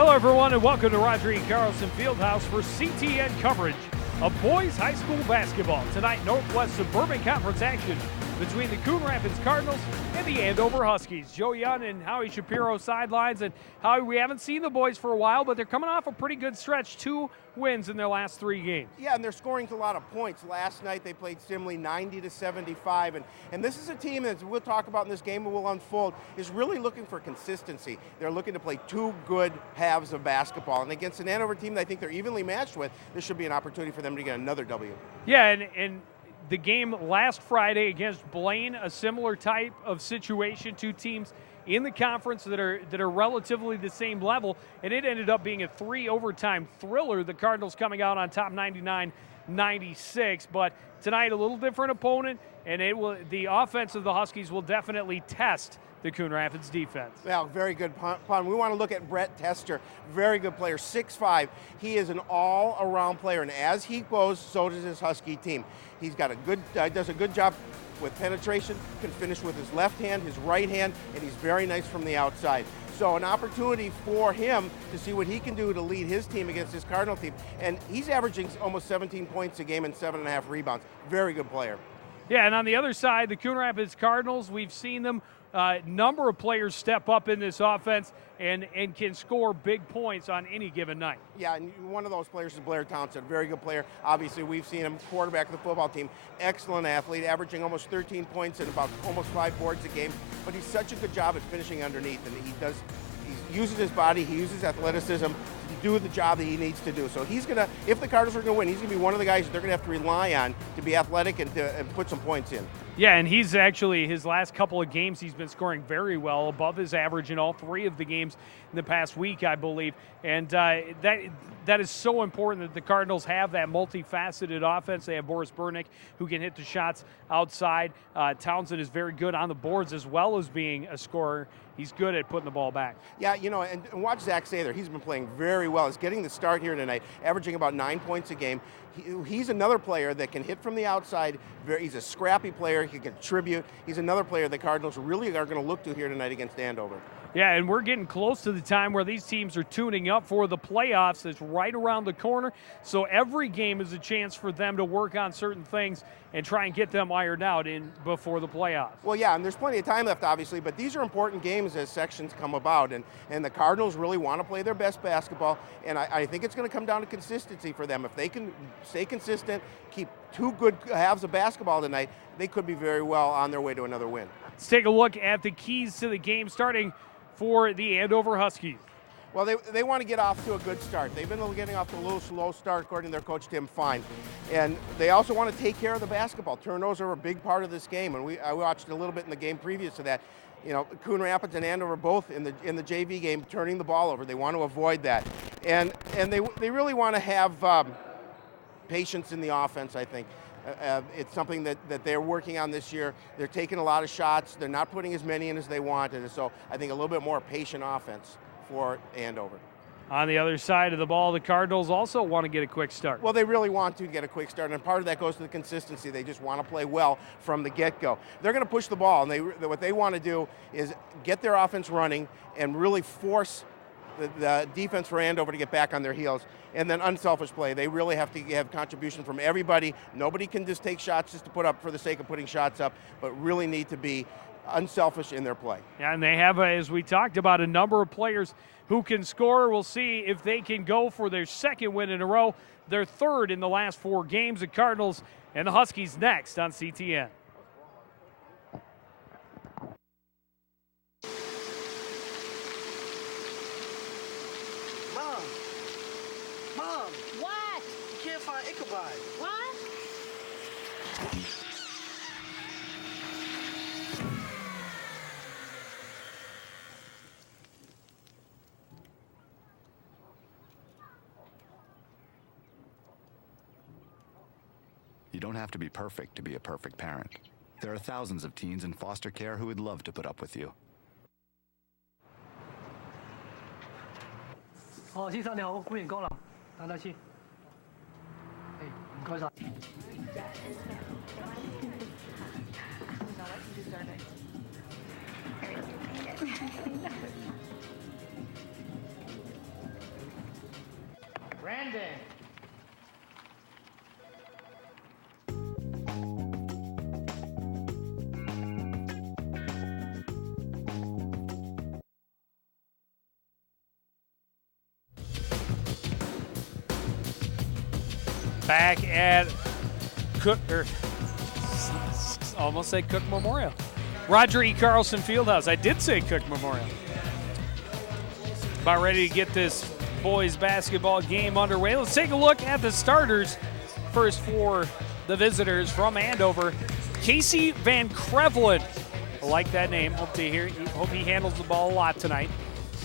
Hello, everyone, and welcome to Roger E. Carlson Fieldhouse for CTN coverage of boys high school basketball. Tonight, Northwest Suburban Conference action between the Coon Rapids Cardinals and the Andover Huskies. Joe Young and Howie Shapiro sidelines, and Howie, we haven't seen the boys for a while, but they're coming off a pretty good stretch. 2 wins in their last 3 games. Yeah, and they're scoring a lot of points. Last night they played Simley 90-75, and this is a team that we'll talk about in this game and will unfold, is really looking for consistency. They're looking to play 2 good halves of basketball, and against an Andover team that I think they're evenly matched with, this should be an opportunity for them to get another W. Yeah, and the game last Friday against Blaine, a similar type of situation. 2 teams in the conference that are relatively the same level, and it ended up being a 3 overtime thriller. The Cardinals coming out on top 99-96, but tonight a little different opponent, and the offense of the Huskies will definitely test the Coon Rapids defense. Well, very good pun. We want to look at Brett Tester. Very good player, 6'5". He is an all-around player, and as he goes, so does his Husky team. He's got does a good job with penetration, can finish with his left hand, his right hand, and he's very nice from the outside. So an opportunity for him to see what he can do to lead his team against his Cardinal team. And he's averaging almost 17 points a game and 7.5 rebounds. Very good player. Yeah, and on the other side, the Coon Rapids Cardinals, we've seen them number of players step up in this offense and can score big points on any given night. Yeah, and one of those players is Blair Townsend, very good player. Obviously, we've seen him, quarterback of the football team, excellent athlete, averaging almost 13 points and about almost 5 boards a game. But he's such a good job at finishing underneath, and he uses his body, he uses athleticism to do the job that he needs to do. So he's gonna, if the Cardinals are gonna win, he's gonna be one of the guys that they're gonna have to rely on to be athletic and put some points in. Yeah, and he's actually, his last couple of games, he's been scoring very well, above his average in all 3 of the games in the past week, I believe. And that is so important that the Cardinals have that multifaceted offense. They have Boris Burnick, who can hit the shots outside. Townsend is very good on the boards as well as being a scorer. He's good at putting the ball back. Yeah, you know, and watch Zach Sather. He's been playing very well. He's getting the start here tonight, averaging about 9 points a game. He's another player that can hit from the outside. He's a scrappy player. He can contribute. He's another player the Cardinals really are going to look to here tonight against Andover. Yeah, and we're getting close to the time where these teams are tuning up for the playoffs. It's right around the corner, so every game is a chance for them to work on certain things and try and get them ironed out before the playoffs. Well, yeah, and there's plenty of time left, obviously, but these are important games as sections come about, and the Cardinals really want to play their best basketball, and I think it's going to come down to consistency for them. If they can stay consistent, keep 2 good halves of basketball tonight, they could be very well on their way to another win. Let's take a look at the keys to the game, starting for the Andover Huskies. Well, they want to get off to a good start. They've been getting off to a little slow start, according to their coach, Tim Fine. And they also want to take care of the basketball. Turnovers are a big part of this game, and I watched a little bit in the game previous to that. You know, Coon Rapids and Andover both in the JV game turning the ball over. They want to avoid that. And they really want to have patience in the offense, I think. It's something that they're working on this year. They're taking a lot of shots. They're not putting as many in as they wanted. So I think a little bit more patient offense for Andover. On the other side of the ball, the Cardinals also want to get a quick start. Well, they really want to get a quick start, and part of that goes to the consistency. They just want to play well from the get-go. They're going to push the ball, and what they want to do is get their offense running and really force the defense for Andover to get back on their heels. And then unselfish play. They really have to have contribution from everybody. Nobody can just take shots just to put up for the sake of putting shots up, but really need to be unselfish in their play. Yeah, and they have, as we talked about, a number of players who can score. We'll see if they can go for their 2nd win in a row, their 3rd in the last 4 games. The Cardinals and the Huskies next on CTN. Mom, What? you can't find Ichabod. What? You don't have to be perfect to be a perfect parent. There are thousands of teens in foster care who would love to put up with you. 先生你好，歡迎光臨，等等先。唔該晒。Back at Cook, almost say Cook Memorial. Roger E. Carlson Fieldhouse. I did say Cook Memorial. About ready to get this boys basketball game underway. Let's take a look at the starters. First for the visitors from Andover, Casey Van Krevlin. I like that name. Hope he handles the ball a lot tonight.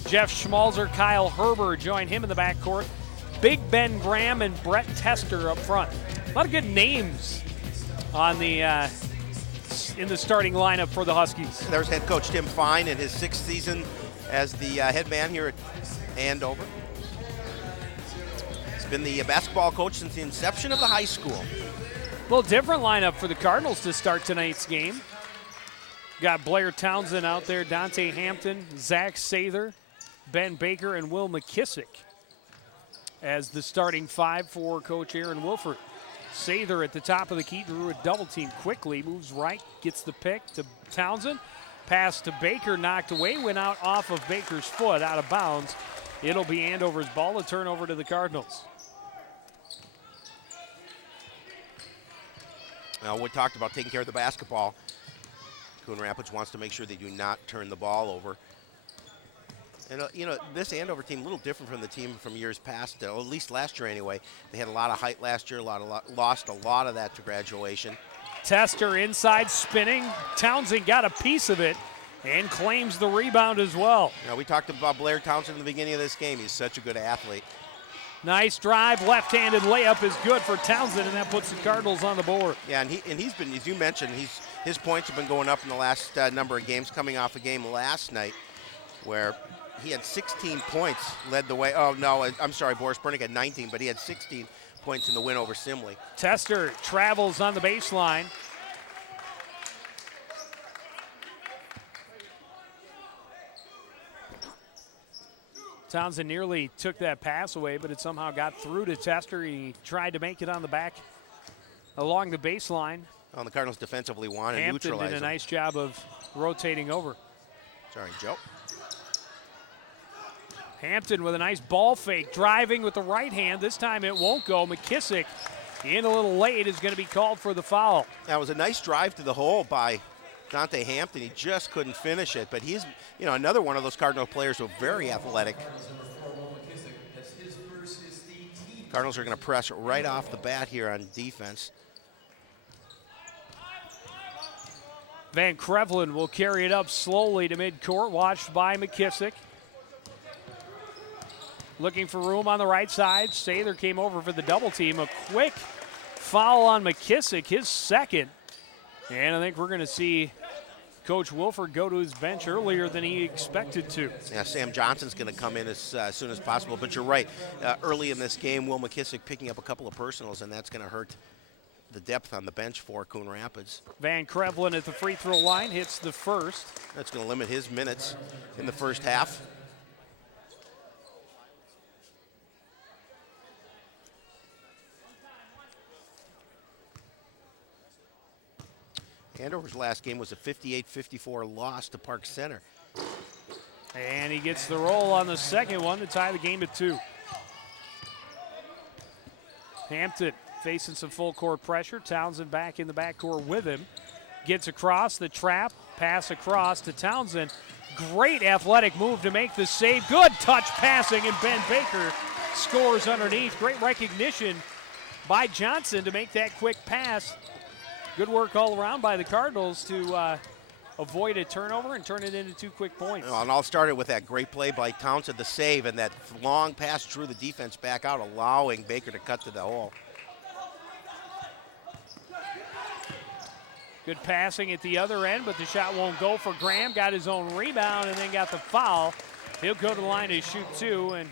Jeff Schmalzer, Kyle Herber join him in the backcourt. Big Ben Graham and Brett Tester up front. A lot of good names on the in the starting lineup for the Huskies. There's head coach Tim Fine in his 6th season as the head man here at Andover. He's been the basketball coach since the inception of the high school. A little different lineup for the Cardinals to start tonight's game. Got Blair Townsend out there, Dante Hampton, Zach Sather, Ben Baker, and Will McKissick as the starting 5 for Coach Aaron Wilford. Sather at the top of the key, drew a double team quickly, moves right, gets the pick to Townsend. Pass to Baker, knocked away, went out off of Baker's foot, out of bounds. It'll be Andover's ball, a turnover to the Cardinals. Now, we talked about taking care of the basketball. Coon Rapids wants to make sure they do not turn the ball over. And, this Andover team a little different from the team from years past, at least last year anyway. They had a lot of height last year, lost a lot of that to graduation. Tester inside spinning. Townsend got a piece of it and claims the rebound as well. We talked about Blair Townsend in the beginning of this game. He's such a good athlete. Nice drive, left-handed layup is good for Townsend, and that puts the Cardinals on the board. Yeah, and he's been, as you mentioned, his points have been going up in the last number of games, coming off a game last night where he had 16 points, led the way. Oh, no, I'm sorry, Boris Bernick had 19, but he had 16 points in the win over Simley. Tester travels on the baseline. Townsend nearly took that pass away, but it somehow got through to Tester. He tried to make it on the back along the baseline. Well, the Cardinals defensively wanted to Hampton neutralize did a him. nice job of rotating over. Sorry, Joe. Hampton with a nice ball fake, driving with the right hand. This time it won't go. McKissick in a little late is going to be called for the foul. That was a nice drive to the hole by Dante Hampton. He just couldn't finish it, but he's another one of those Cardinal players who are very athletic. Cardinals are going to press right off the bat here on defense. Van Krevlin will carry it up slowly to midcourt, watched by McKissick. Looking for room on the right side. Sather came over for the double team. A quick foul on McKissick, his second. And I think we're going to see Coach Wilford go to his bench earlier than he expected to. Yeah, Sam Johnson's going to come in as soon as possible. But you're right. Early in this game, Will McKissick picking up a couple of personals, and that's going to hurt the depth on the bench for Coon Rapids. Van Krevlin at the free throw line hits the first. That's going to limit his minutes in the first half. Andover's last game was a 58-54 loss to Park Center. And he gets the roll on the second one to tie the game at 2. Hampton facing some full court pressure. Townsend back in the backcourt with him. Gets across the trap, pass across to Townsend. Great athletic move to make the save. Good touch passing, and Ben Baker scores underneath. Great recognition by Johnson to make that quick pass. Good work all around by the Cardinals to avoid a turnover and turn it into 2 quick points. Well, and all started with that great play by Townsend, the save, and that long pass drew the defense back out, allowing Baker to cut to the hole. Good passing at the other end, but the shot won't go for Graham. Got his own rebound and then got the foul. He'll go to the line to shoot 2, and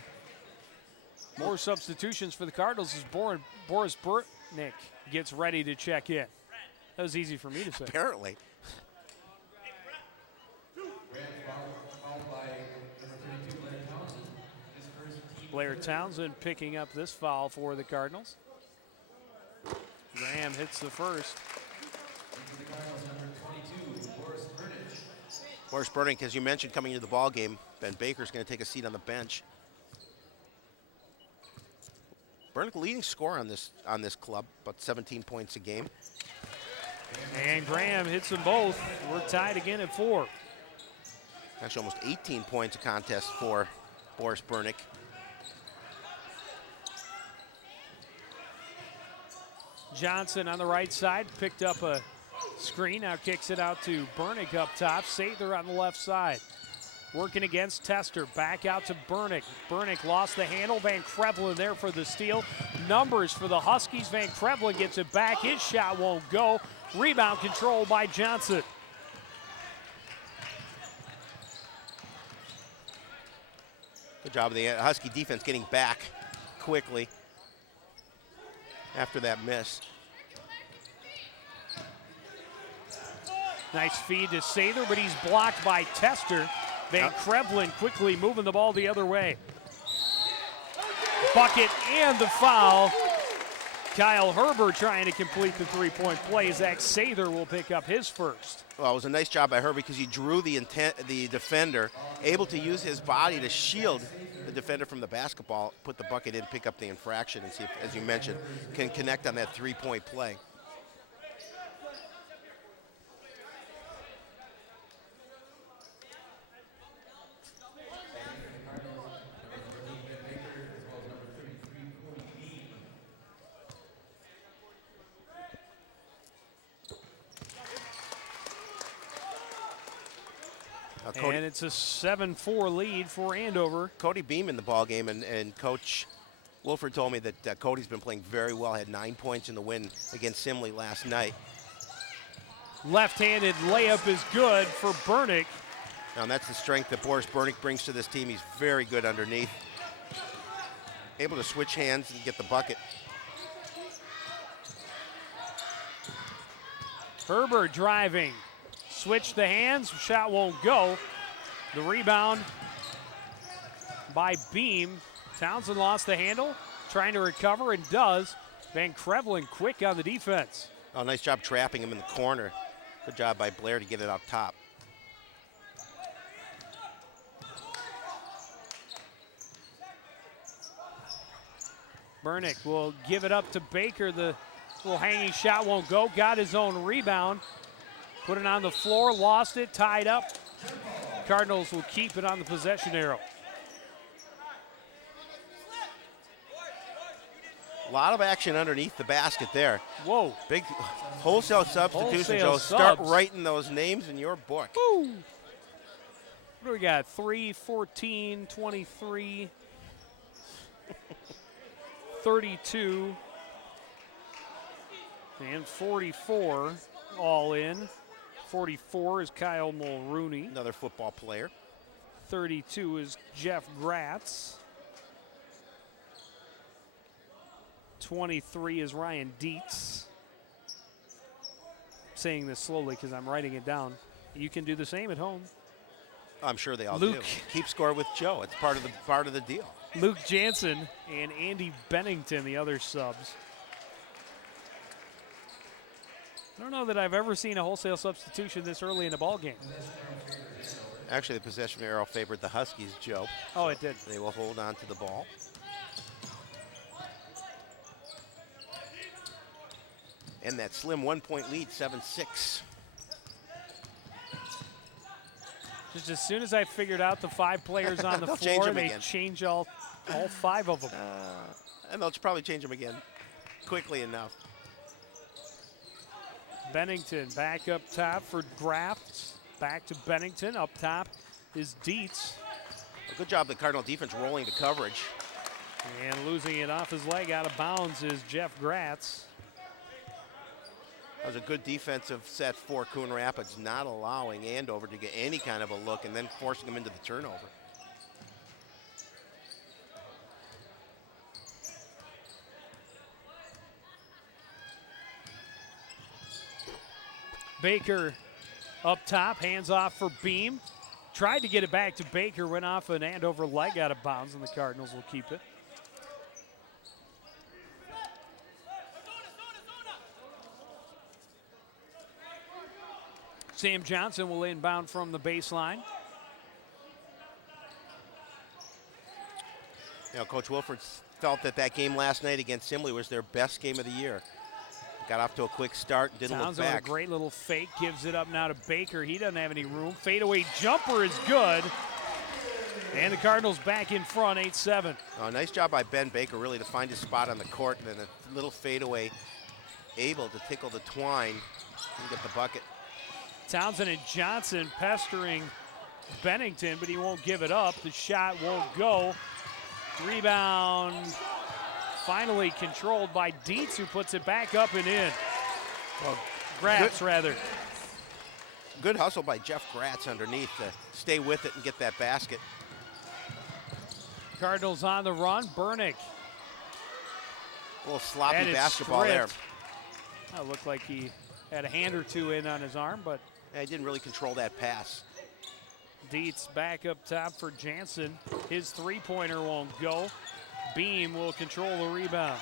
more substitutions for the Cardinals as Boris Burtnick gets ready to check in. That was easy for me to say. Apparently. Blair Townsend picking up this foul for the Cardinals. Graham hits the first. Boris Burnick, as you mentioned, coming into the ball game. Ben Baker's going to take a seat on the bench. Bernick leading scorer on this club, about 17 points a game. And Graham hits them both. We're tied again at 4. Actually, almost 18 points a contest for Boris Bernick. Johnson on the right side picked up a screen. Now kicks it out to Bernick up top. Sather on the left side. Working against Tester. Back out to Bernick. Bernick lost the handle. Van Krevlin there for the steal. Numbers for the Huskies. Van Krevlin gets it back. His shot won't go. Rebound control by Johnson. Good job of the Husky defense getting back quickly after that miss. Nice feed to Sather, but he's blocked by Tester. Van Krevlin quickly moving the ball the other way. Bucket and the foul. Kyle Herbert trying to complete the three-point play. Zach Sather will pick up his first. Well, it was a nice job by Herbert because he drew the defender, able to use his body to shield the defender from the basketball, put the bucket in, pick up the infraction, and see if, as you mentioned, can connect on that three-point play. And it's a 7-4 lead for Andover. Cody Beam in the ball game, and Coach Wilford told me that Cody's been playing very well. Had 9 points in the win against Simley last night. Left-handed layup is good for Bernick. Now, and that's the strength that Boris Bernick brings to this team. He's very good underneath. Able to switch hands and get the bucket. Herbert driving. Switch the hands, shot won't go. The rebound by Beam. Townsend lost the handle, trying to recover and does. Van Krevlin quick on the defense. Oh, nice job trapping him in the corner. Good job by Blair to get it out top. Bernick will give it up to Baker. The little hanging shot won't go. Got his own rebound. Put it on the floor, lost it, tied up. Cardinals will keep it on the possession arrow. A lot of action underneath the basket there. Whoa. Big wholesale substitution, Wholesale Joe. Start subs. writing those names in your book. Woo. What do we got? 3, 14, 23, 32, and 44 all in. 44 is Kyle Mulrooney. Another football player. 32 is Jeff Gratz. 23 is Ryan Dietz. I'm saying this slowly because I'm writing it down. You can do the same at home. I'm sure they all Luke. do. Keep score with Joe. It's part of the deal. Luke Jansen and Andy Bennington, the other subs. I don't know that I've ever seen a wholesale substitution this early in a ball game. Actually, the possession arrow favored the Huskies, Joe. Oh, it did. They will hold on to the ball. And that slim 1-point lead, 7-6. Just as soon as I figured out the 5 players on the They'll change floor, them they again. change all 5 of them. And they'll probably change them again quickly enough. Bennington back up top for Grafts. Back to Bennington. Up top is Dietz. A good job, the Cardinal defense rolling the coverage. And losing it off his leg out of bounds is Jeff Gratz. That was a good defensive set for Coon Rapids, not allowing Andover to get any kind of a look and then forcing them into the turnover. Baker up top, hands off for Beam. Tried to get it back to Baker, went off an Andover leg out of bounds, and the Cardinals will keep it. Sam Johnson will inbound from the baseline. You know, Coach Wilford felt that game last night against Simley was their best game of the year. Got off to a quick start and didn't look back. A great little fake, gives it up now to Baker. He doesn't have any room. Fadeaway jumper is good. And the Cardinals back in front, 8-7. Oh, nice job by Ben Baker, really, to find his spot on the court, and then a little fadeaway, able to tickle the twine and get the bucket. Townsend and Johnson pestering Bennington, but he won't give it up. The shot won't go. Rebound finally controlled by Dietz, who puts it back up and in. Well, Gratz, rather. Good hustle by Jeff Gratz underneath to stay with it and get that basket. Cardinals on the run. Burnick. A little sloppy basketball there. That looked like he had a hand or two in on his arm, but yeah, he didn't really control that pass. Dietz back up top for Jansen. His three-pointer won't go. Beam will control the rebound.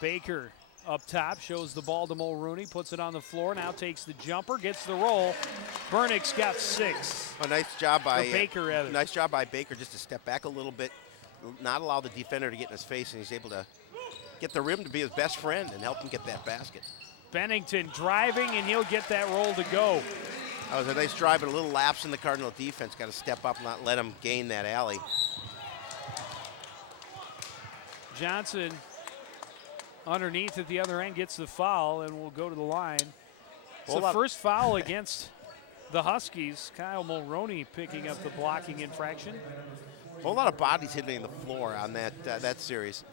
Baker up top, shows the ball to Mulrooney, puts it on the floor, now takes the jumper, gets the roll. Burnick's got 6. A nice job by Baker, rather. Nice job by Baker just to step back a little bit, not allow the defender to get in his face, and he's able to get the rim to be his best friend and help him get that basket. Bennington driving, and he'll get that roll to go. That was a nice drive, but a little lapse in the Cardinal defense. Got to step up and not let him gain that alley. Johnson underneath at the other end gets the foul and will go to the line. It's the first foul against the Huskies. Kyle Mulroney picking up the blocking infraction. A whole lot of bodies hitting the floor on that series.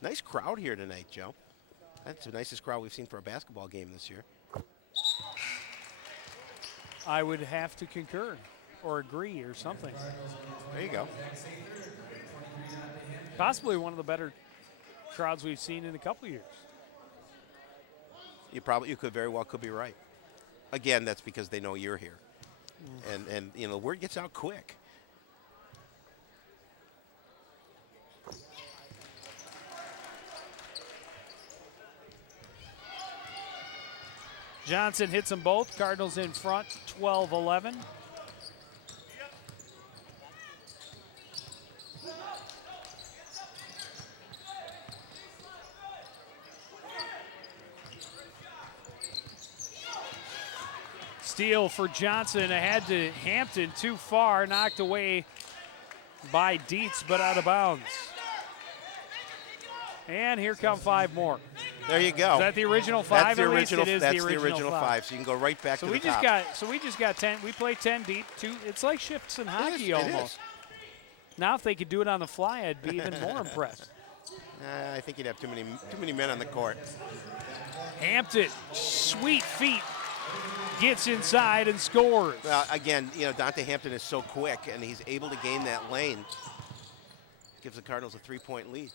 Nice crowd here tonight, Joe. That's the nicest crowd we've seen for a basketball game this year. I would have to concur or agree or something. There you go. Possibly one of the better crowds we've seen in a couple of years. You could very well be right. Again, that's because they know you're here. And you know, the word gets out quick. Johnson hits them both. Cardinals in front, 12-11. Steal for Johnson, ahead to Hampton, too far, knocked away by Dietz, but out of bounds. And here come 5 more. There you go. Is that the original 5? That's the original. That's the original 5. So you can go right back to the top. So we just got 10. We play 10 deep. It's like shifts in hockey almost. It is. Now, if they could do it on the fly, I'd be even more impressed. I think you'd have too many men on the court. Hampton, sweet feet, gets inside and scores. Well, again, you know, Dante Hampton is so quick, and he's able to gain that lane. Gives the Cardinals a 3-point lead.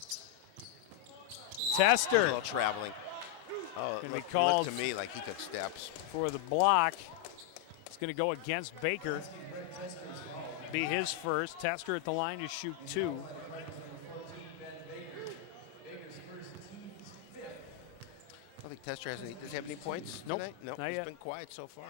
Tester. A little traveling. Oh, it looked to me like he took steps. For the block. It's going to go against Baker. Be his first. Tester at the line to shoot 2. I don't think Tester does he have any points tonight? Nope, he's been quiet so far.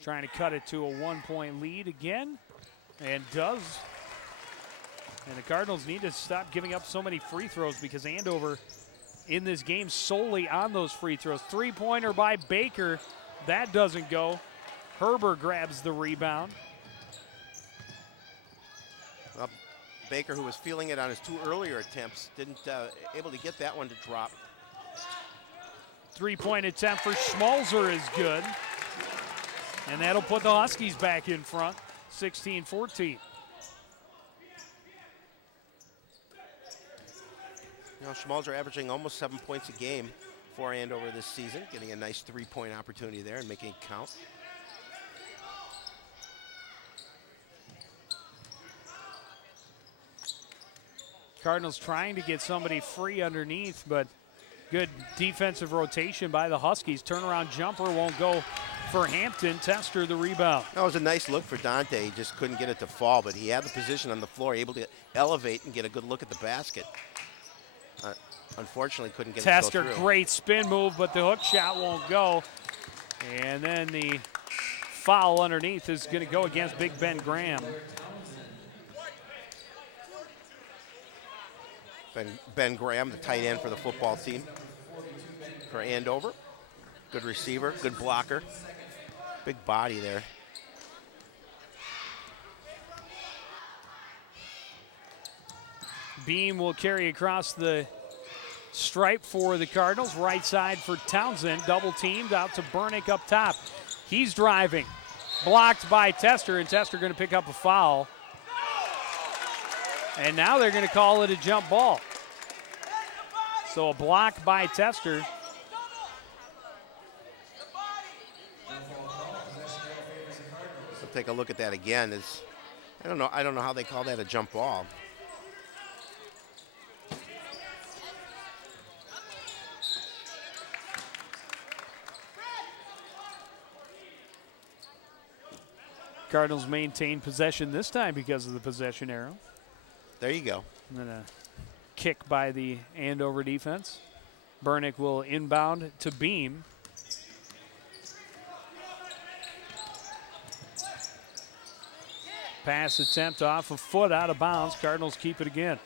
Trying to cut it to a 1-point lead again, and does. And the Cardinals need to stop giving up so many free throws because Andover in this game solely on those free throws. 3-pointer by Baker. That doesn't go. Herber grabs the rebound. Well, Baker, who was feeling it on his 2 earlier attempts, didn't able to get that one to drop. 3-point attempt for Schmalzer is good. And that'll put the Huskies back in front, 16-14. You know, Schmalzer averaging almost 7 points a game for Andover this season, getting a nice 3-point opportunity there and making it count. Cardinals trying to get somebody free underneath, but good defensive rotation by the Huskies. Turnaround jumper won't go for Hampton. Tester the rebound. That was a nice look for Dante. He just couldn't get it to fall, but he had the position on the floor, able to elevate and get a good look at the basket. Unfortunately, couldn't get Tester, it to go through. great spin move, but the hook shot won't go. And then the foul underneath is going to go against Big Ben Graham. Ben Graham, the tight end for the football team for Andover. Good receiver, good blocker. Big body there. Beam will carry across the stripe for the Cardinals. Right side for Townsend. Double teamed out to Burnick up top. He's driving. Blocked by Tester, and Tester going to pick up a foul. And now they're going to call it a jump ball. So a block by Tester. We'll take a look at that again. I don't know how they call that a jump ball. Cardinals maintain possession this time because of the possession arrow. There you go. And then a kick by the Andover defense. Burnick will inbound to Beam. Pass attempt off a foot out of bounds. Cardinals keep it again.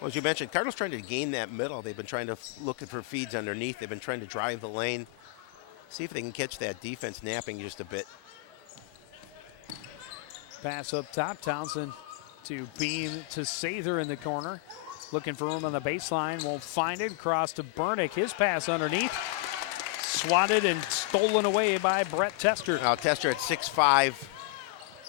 Well, as you mentioned, Cardinals trying to gain that middle. They've been trying to look for feeds underneath. They've been trying to drive the lane. See if they can catch that defense napping just a bit. Pass up top. Townsend to Beam to Sather in the corner. Looking for room on the baseline. Won't find it. Cross to Burnick. His pass underneath. Swatted and stolen away by Brett Tester. Now Tester at 6'5".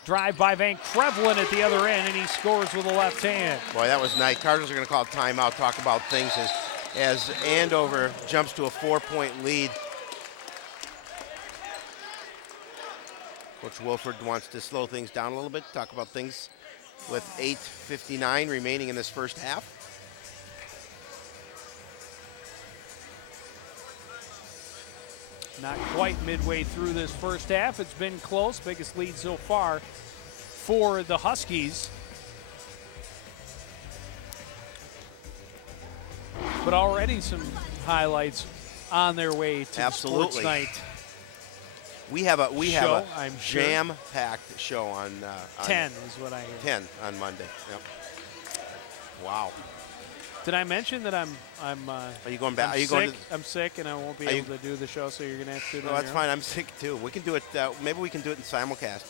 Drive by Van Krevlin at the other end, and he scores with the left hand. Boy, that was nice. Cardinals are going to call timeout, talk about things as Andover jumps to a 4-point lead. Coach Wilford wants to slow things down a little bit, talk about things with 8:59 remaining in this first half. Not quite midway through this first half. It's been close. Biggest lead so far for the Huskies. But already some highlights on their way to Absolutely. the sports night. We have a I'm sure. jam-packed show on 10 is what I hear. 10 on Monday. Yep. Wow. Did I mention that I'm Are you going back? I'm Are you sick. going to? I'm sick and I won't be Are able to do the show, so you're gonna have to do it. No, on that's your fine. I'm sick too. We can do it. Maybe we can do it in simulcast.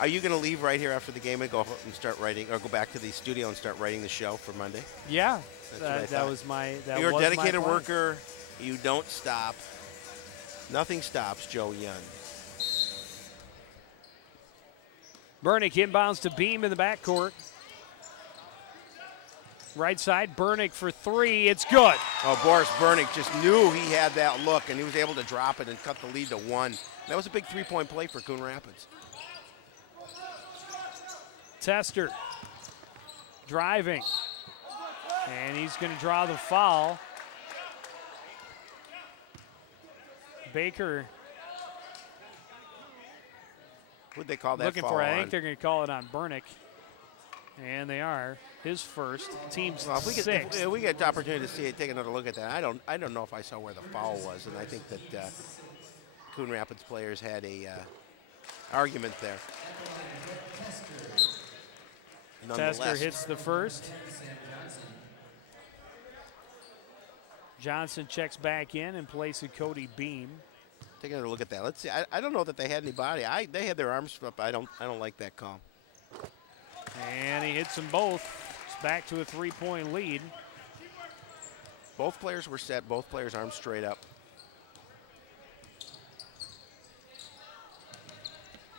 Are you going to leave right here after the game and go and start writing, or go back to the studio and start writing the show for Monday? own. Yeah, That's what I that thought. was my. That You're a was my dedicated plan. worker. You don't stop. Nothing stops Joe Young. Burnick inbounds to Beam in the backcourt. Right side, Burnick for three. It's good. Oh, Boris Burnick just knew he had that look, and he was able to drop it and cut the lead to 1. That was a big three-point play for Coon Rapids. Tester driving. And he's going to draw the foul. Baker Who'd they call that looking foul for it. I on? think they're going to call it on Burnick. And they are. His first. Team's Well, if we sixth. get, if we get the opportunity to see it, take another look at that. I don't know if I saw where the foul was, and I think that Coon Rapids players had a argument there. Tester Nonetheless, hits the first. Johnson checks back in place of Cody Beam. take another look at that. Let's see. I don't know that they had anybody. They had their arms up. I don't like that call. And he hits them both. It's back to a 3-point lead. Both players were set. Both players' arms straight up.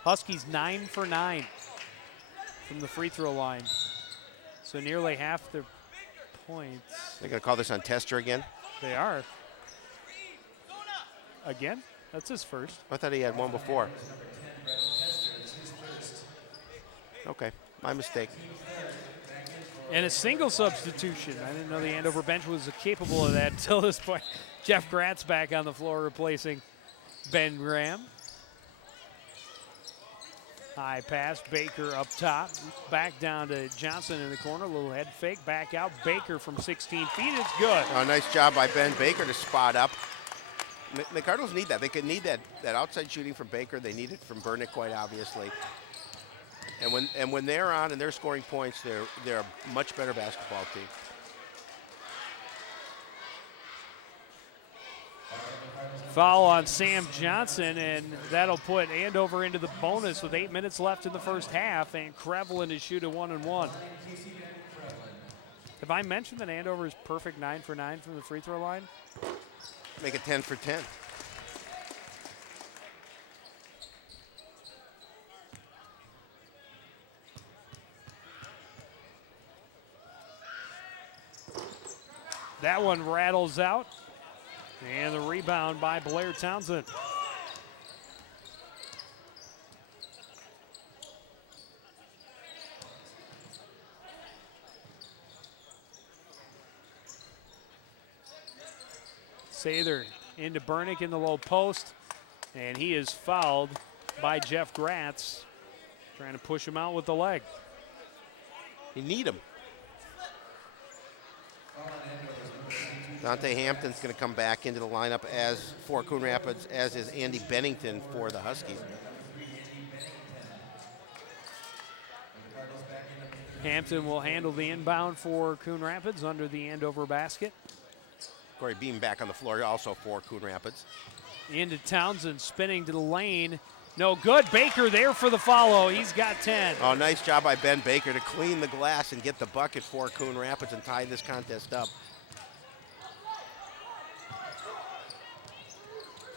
Huskies 9 for 9 from the free throw line. So nearly half their points. They're going to call this on Tester again? They are. Again? That's his first. I thought he had one before. Okay, my mistake. And a single substitution. I didn't know the Andover bench was capable of that until this point. Jeff Gratz back on the floor replacing Ben Graham. High pass, Baker up top. Back down to Johnson in the corner. A little head fake, back out. Baker from 16 feet, it's good. Oh, nice job by Ben Baker to spot up. The Cardinals need that. They could need that outside shooting from Baker. They need it from Burnick, quite obviously. And when they're on and they're scoring points, they're a much better basketball team. Foul on Sam Johnson, and that'll put Andover into the bonus with 8 minutes left in the first half, and Krevlin is shooting 1-1. Have I mentioned that Andover is perfect 9 for 9 from the free throw line? Make it 10 for 10. That one rattles out. And the rebound by Blair Townsend. Sather into Burnick in the low post. And he is fouled by Jeff Gratz. Trying to push him out with the leg. You need him. Dante Hampton's going to come back into the lineup as for Coon Rapids, as is Andy Bennington for the Huskies. Hampton will handle the inbound for Coon Rapids under the Andover basket. Corey Beam back on the floor also for Coon Rapids. Into Townsend, spinning to the lane. No good. Baker there for the follow. He's got 10. Oh, nice job by Ben Baker to clean the glass and get the bucket for Coon Rapids and tie this contest up.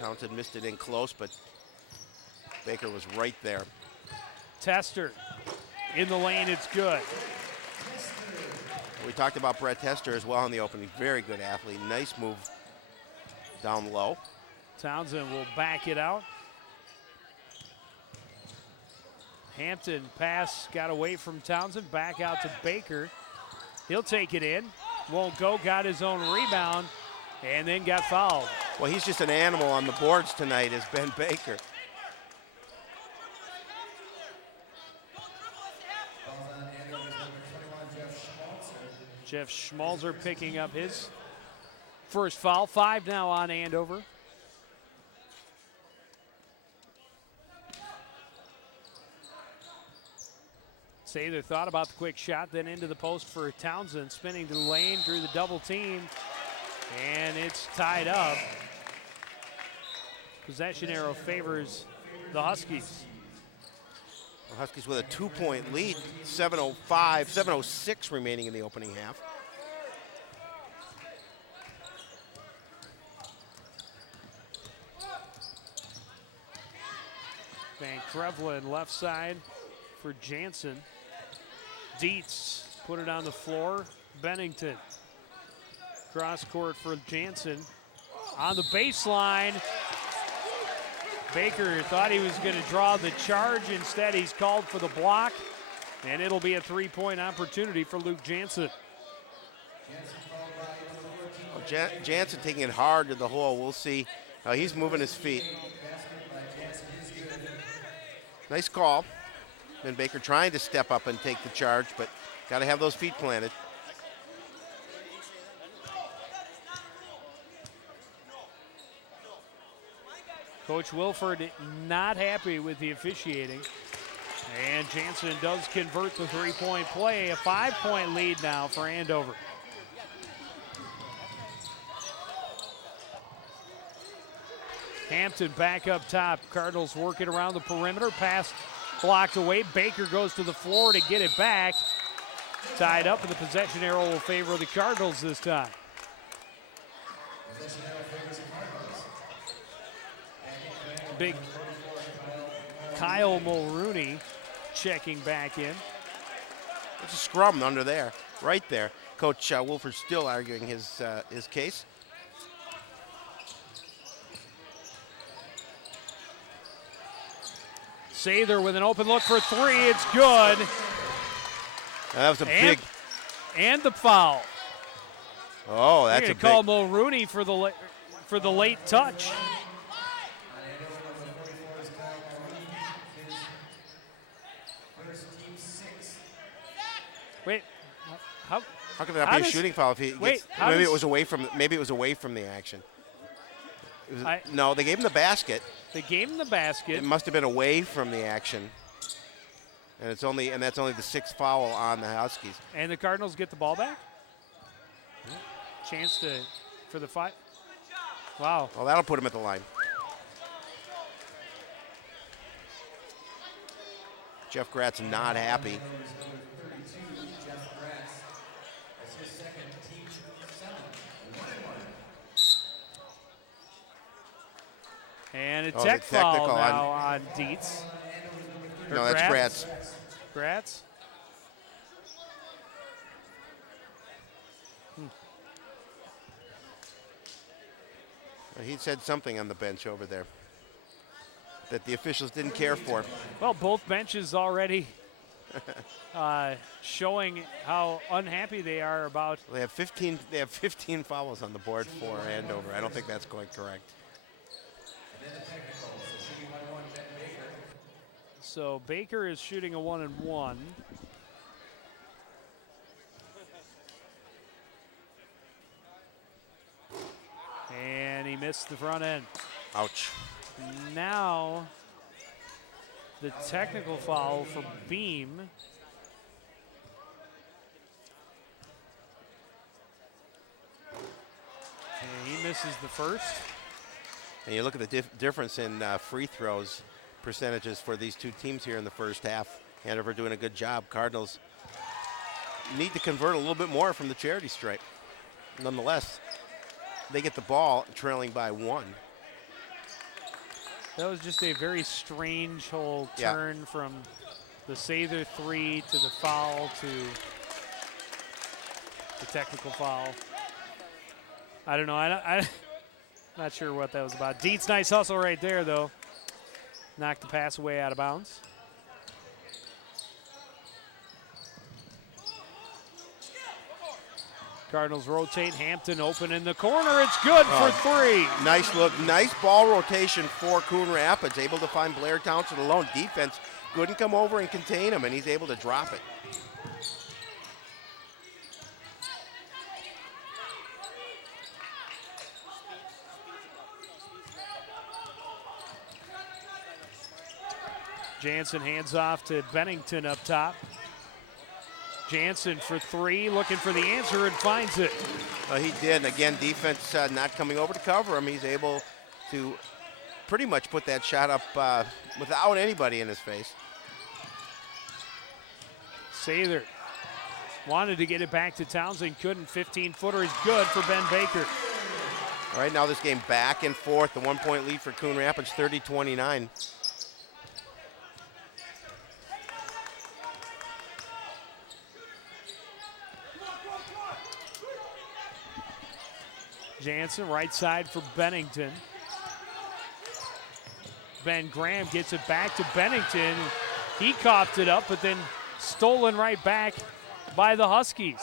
Townsend missed it in close, but Baker was right there. Tester in the lane, it's good. We talked about Brett Tester as well in the opening. Very good athlete. Nice move down low. Townsend will back it out. Hampton pass got away from Townsend. Back out to Baker. He'll take it in. Won't go. Got his own rebound. And then got fouled. Well, he's just an animal on the boards tonight, is Ben Baker. Jeff Schmalzer picking up his first foul. 5 now on Andover. Sather thought about the quick shot, then into the post for Townsend, spinning to the lane, drew the double team, and it's tied up. Possession arrow favors the Huskies. The Huskies with a 2-point lead, 7:06 remaining in the opening half. Van Krevlin left side for Jansen. Dietz put it on the floor. Bennington. Cross court for Jansen. On the baseline. Baker thought he was going to draw the charge. Instead, he's called for the block. And it'll be a 3-point opportunity for Luke Jansen. Well, Jansen taking it hard to the hole. We'll see how he's moving his feet. Nice call. Ben Baker trying to step up and take the charge, but got to have those feet planted. Coach Wilford not happy with the officiating. And Jansen does convert the 3-point play. A 5-point lead now for Andover. Hampton back up top. Cardinals working around the perimeter. Pass blocked away. Baker goes to the floor to get it back. Tied up, and the possession arrow will favor the Cardinals this time. Big Kyle Mulrooney checking back in. It's a scrum under there, right there. Coach Wilford still arguing his case. Sather with an open look for 3. It's good. That was a big And the foul. Oh, They're that's a going to call big. Mulrooney for the late touch. Wait, how How can that how be a does- shooting foul if he wait, gets, how maybe does- it was away from the action. It was- I- no, they gave him the basket. they gave him the basket? It must have been away from the action. And that's only the sixth foul on the Huskies. And the Cardinals get the ball back? Chance for the fight. Wow. Well, that'll put him at the line. Jeff Gratt's not happy. And a Oh, the tech foul technical now on Dietz. Or No, that's Gratz. Gratt's. Gratz. He said something on the bench over there that the officials didn't care for. Well, both benches already showing how unhappy they are about. They have 15. They have 15 fouls on the board for Andover. I don't think that's quite correct. So Baker is shooting a 1-and-1. And he missed the front end. Ouch. Now the technical foul for Beam. And he misses the first. And you look at the difference in free throws percentages for these two teams here in the first half. Andover doing a good job. Cardinals need to convert a little bit more from the charity stripe. Nonetheless, they get the ball trailing by 1. That was just a very strange whole Yeah. turn from the Sather 3 to the foul to the technical foul. I don't know. I'm not sure what that was about. Dietz, nice hustle right there, though. Knocked the pass away out of bounds. Cardinals rotate. Hampton open in the corner. It's good for 3. Nice look. Nice ball rotation for Coon Rapids. Able to find Blair Townsend alone. Defense couldn't come over and contain him, and he's able to drop it. Jansen hands off to Bennington up top. Jansen for 3, looking for the answer and finds it. He did. Again, defense not coming over to cover him. He's able to pretty much put that shot up without anybody in his face. Sather wanted to get it back to Townsend, couldn't. 15-footer is good for Ben Baker. All right, now this game back and forth. The 1-point lead for Coon Rapids, 30-29. Jansen, right side for Bennington. Ben Graham gets it back to Bennington. He coughed it up, but then stolen right back by the Huskies.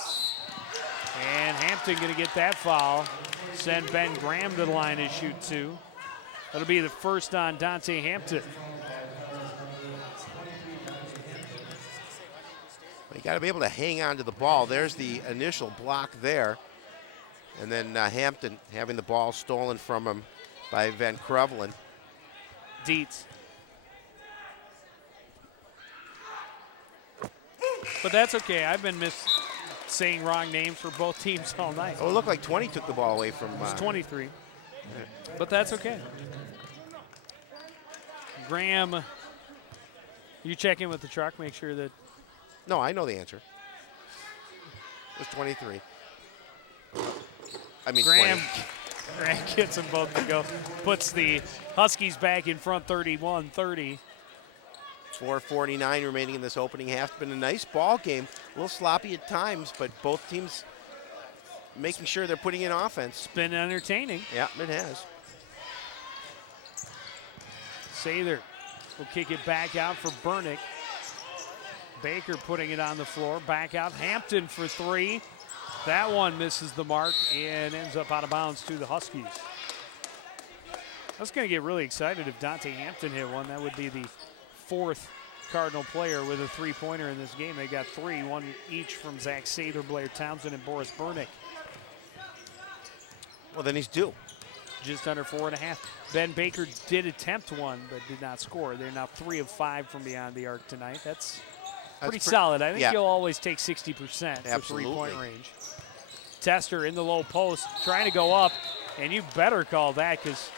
And Hampton going to get that foul. Send Ben Graham to the line to shoot 2. That'll be the first on Dante Hampton. You got to be able to hang on to the ball. There's the initial block there. And then Hampton having the ball stolen from him by Van Krevelen. Dietz. But that's okay. I've been saying wrong names for both teams all night. Oh, it looked like 20 took the ball away from. It's 23. But that's okay. Graham, you check in with the truck, make sure that. No, I know the answer. It was 23. I mean, Graham 20. Graham gets them both to go. Puts the Huskies back in front 31-30. 4:49 remaining in this opening half. It's been a nice ball game. A little sloppy at times, but both teams making sure they're putting in offense. It's been entertaining. Yeah, it has. Sather will kick it back out for Burnick. Baker putting it on the floor. Back out Hampton for three. That one misses the mark and ends up out of bounds to the Huskies. I was going to get really excited if Dante Hampton hit one. That would be the fourth Cardinal player with a three-pointer in this game. They got three, one each from Zach Sather, Blair Townsend, and Boris Burnick. Well, then he's due. Just under 4.5. Ben Baker did attempt one, but did not score. They're now 3 of 5 from beyond the arc tonight. That's pretty solid. I think you'll always take 60% for three-point range. Tester in the low post, trying to go up, and you better call that because,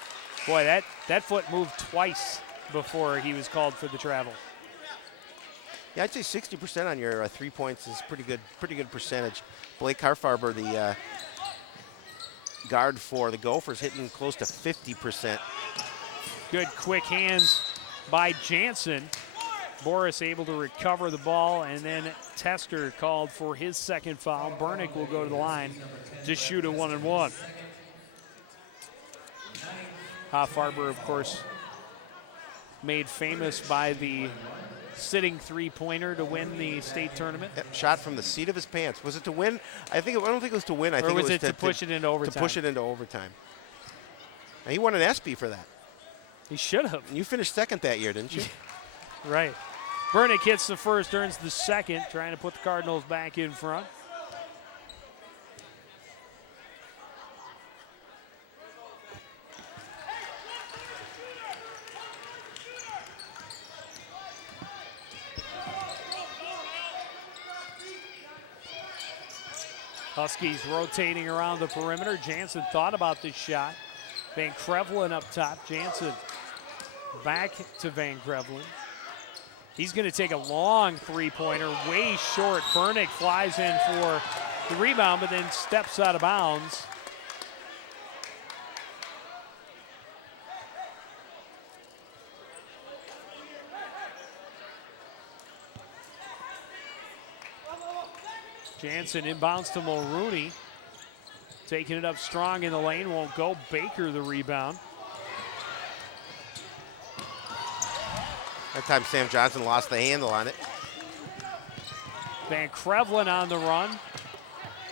boy, that foot moved twice before he was called for the travel. Yeah, I'd say 60% on your 3 points is pretty good percentage. Blake Harfarber, the guard for the Gophers, hitting close to 50%. Good quick hands by Jansen. Boris able to recover the ball, and then Tester called for his second foul. Burnick will go to the line to shoot a 1-and-1. Harfarber, of course, made famous by the sitting three-pointer to win the state tournament. Yep, shot from the seat of his pants. Was it to win? I don't think it was to win. I think was it was to push it into overtime. To push it into overtime. And he won an ESPY for that. He should have. You finished second that year, didn't you? Right. Burnick hits the first, earns the second, trying to put the Cardinals back in front. Huskies rotating around the perimeter. Jansen thought about this shot. Van Krevlin up top. Jansen back to Van Krevlin. He's going to take a long three-pointer, way short. Burnick flies in for the rebound, but then steps out of bounds. Jansen inbounds to Mulrooney. Taking it up strong in the lane, won't go. Baker the rebound. That time Sam Johnson lost the handle on it. Van Krevlin on the run.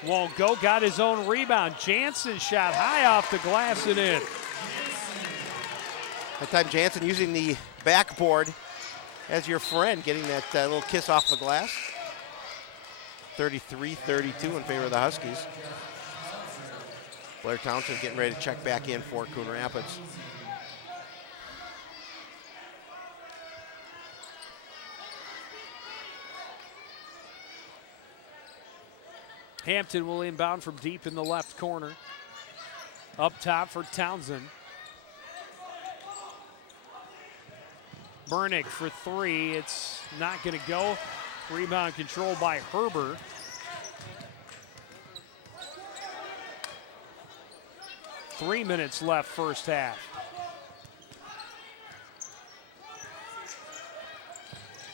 Won't go, got his own rebound. Jansen shot high off the glass and in. That time Jansen using the backboard as your friend, getting that little kiss off the glass. 33-32 in favor of the Huskies. Blair Townsend getting ready to check back in for Coon Rapids. Hampton will inbound from deep in the left corner. Up top for Townsend. Burnick for three. It's not going to go. Rebound controlled by Herber. Three minutes left first half.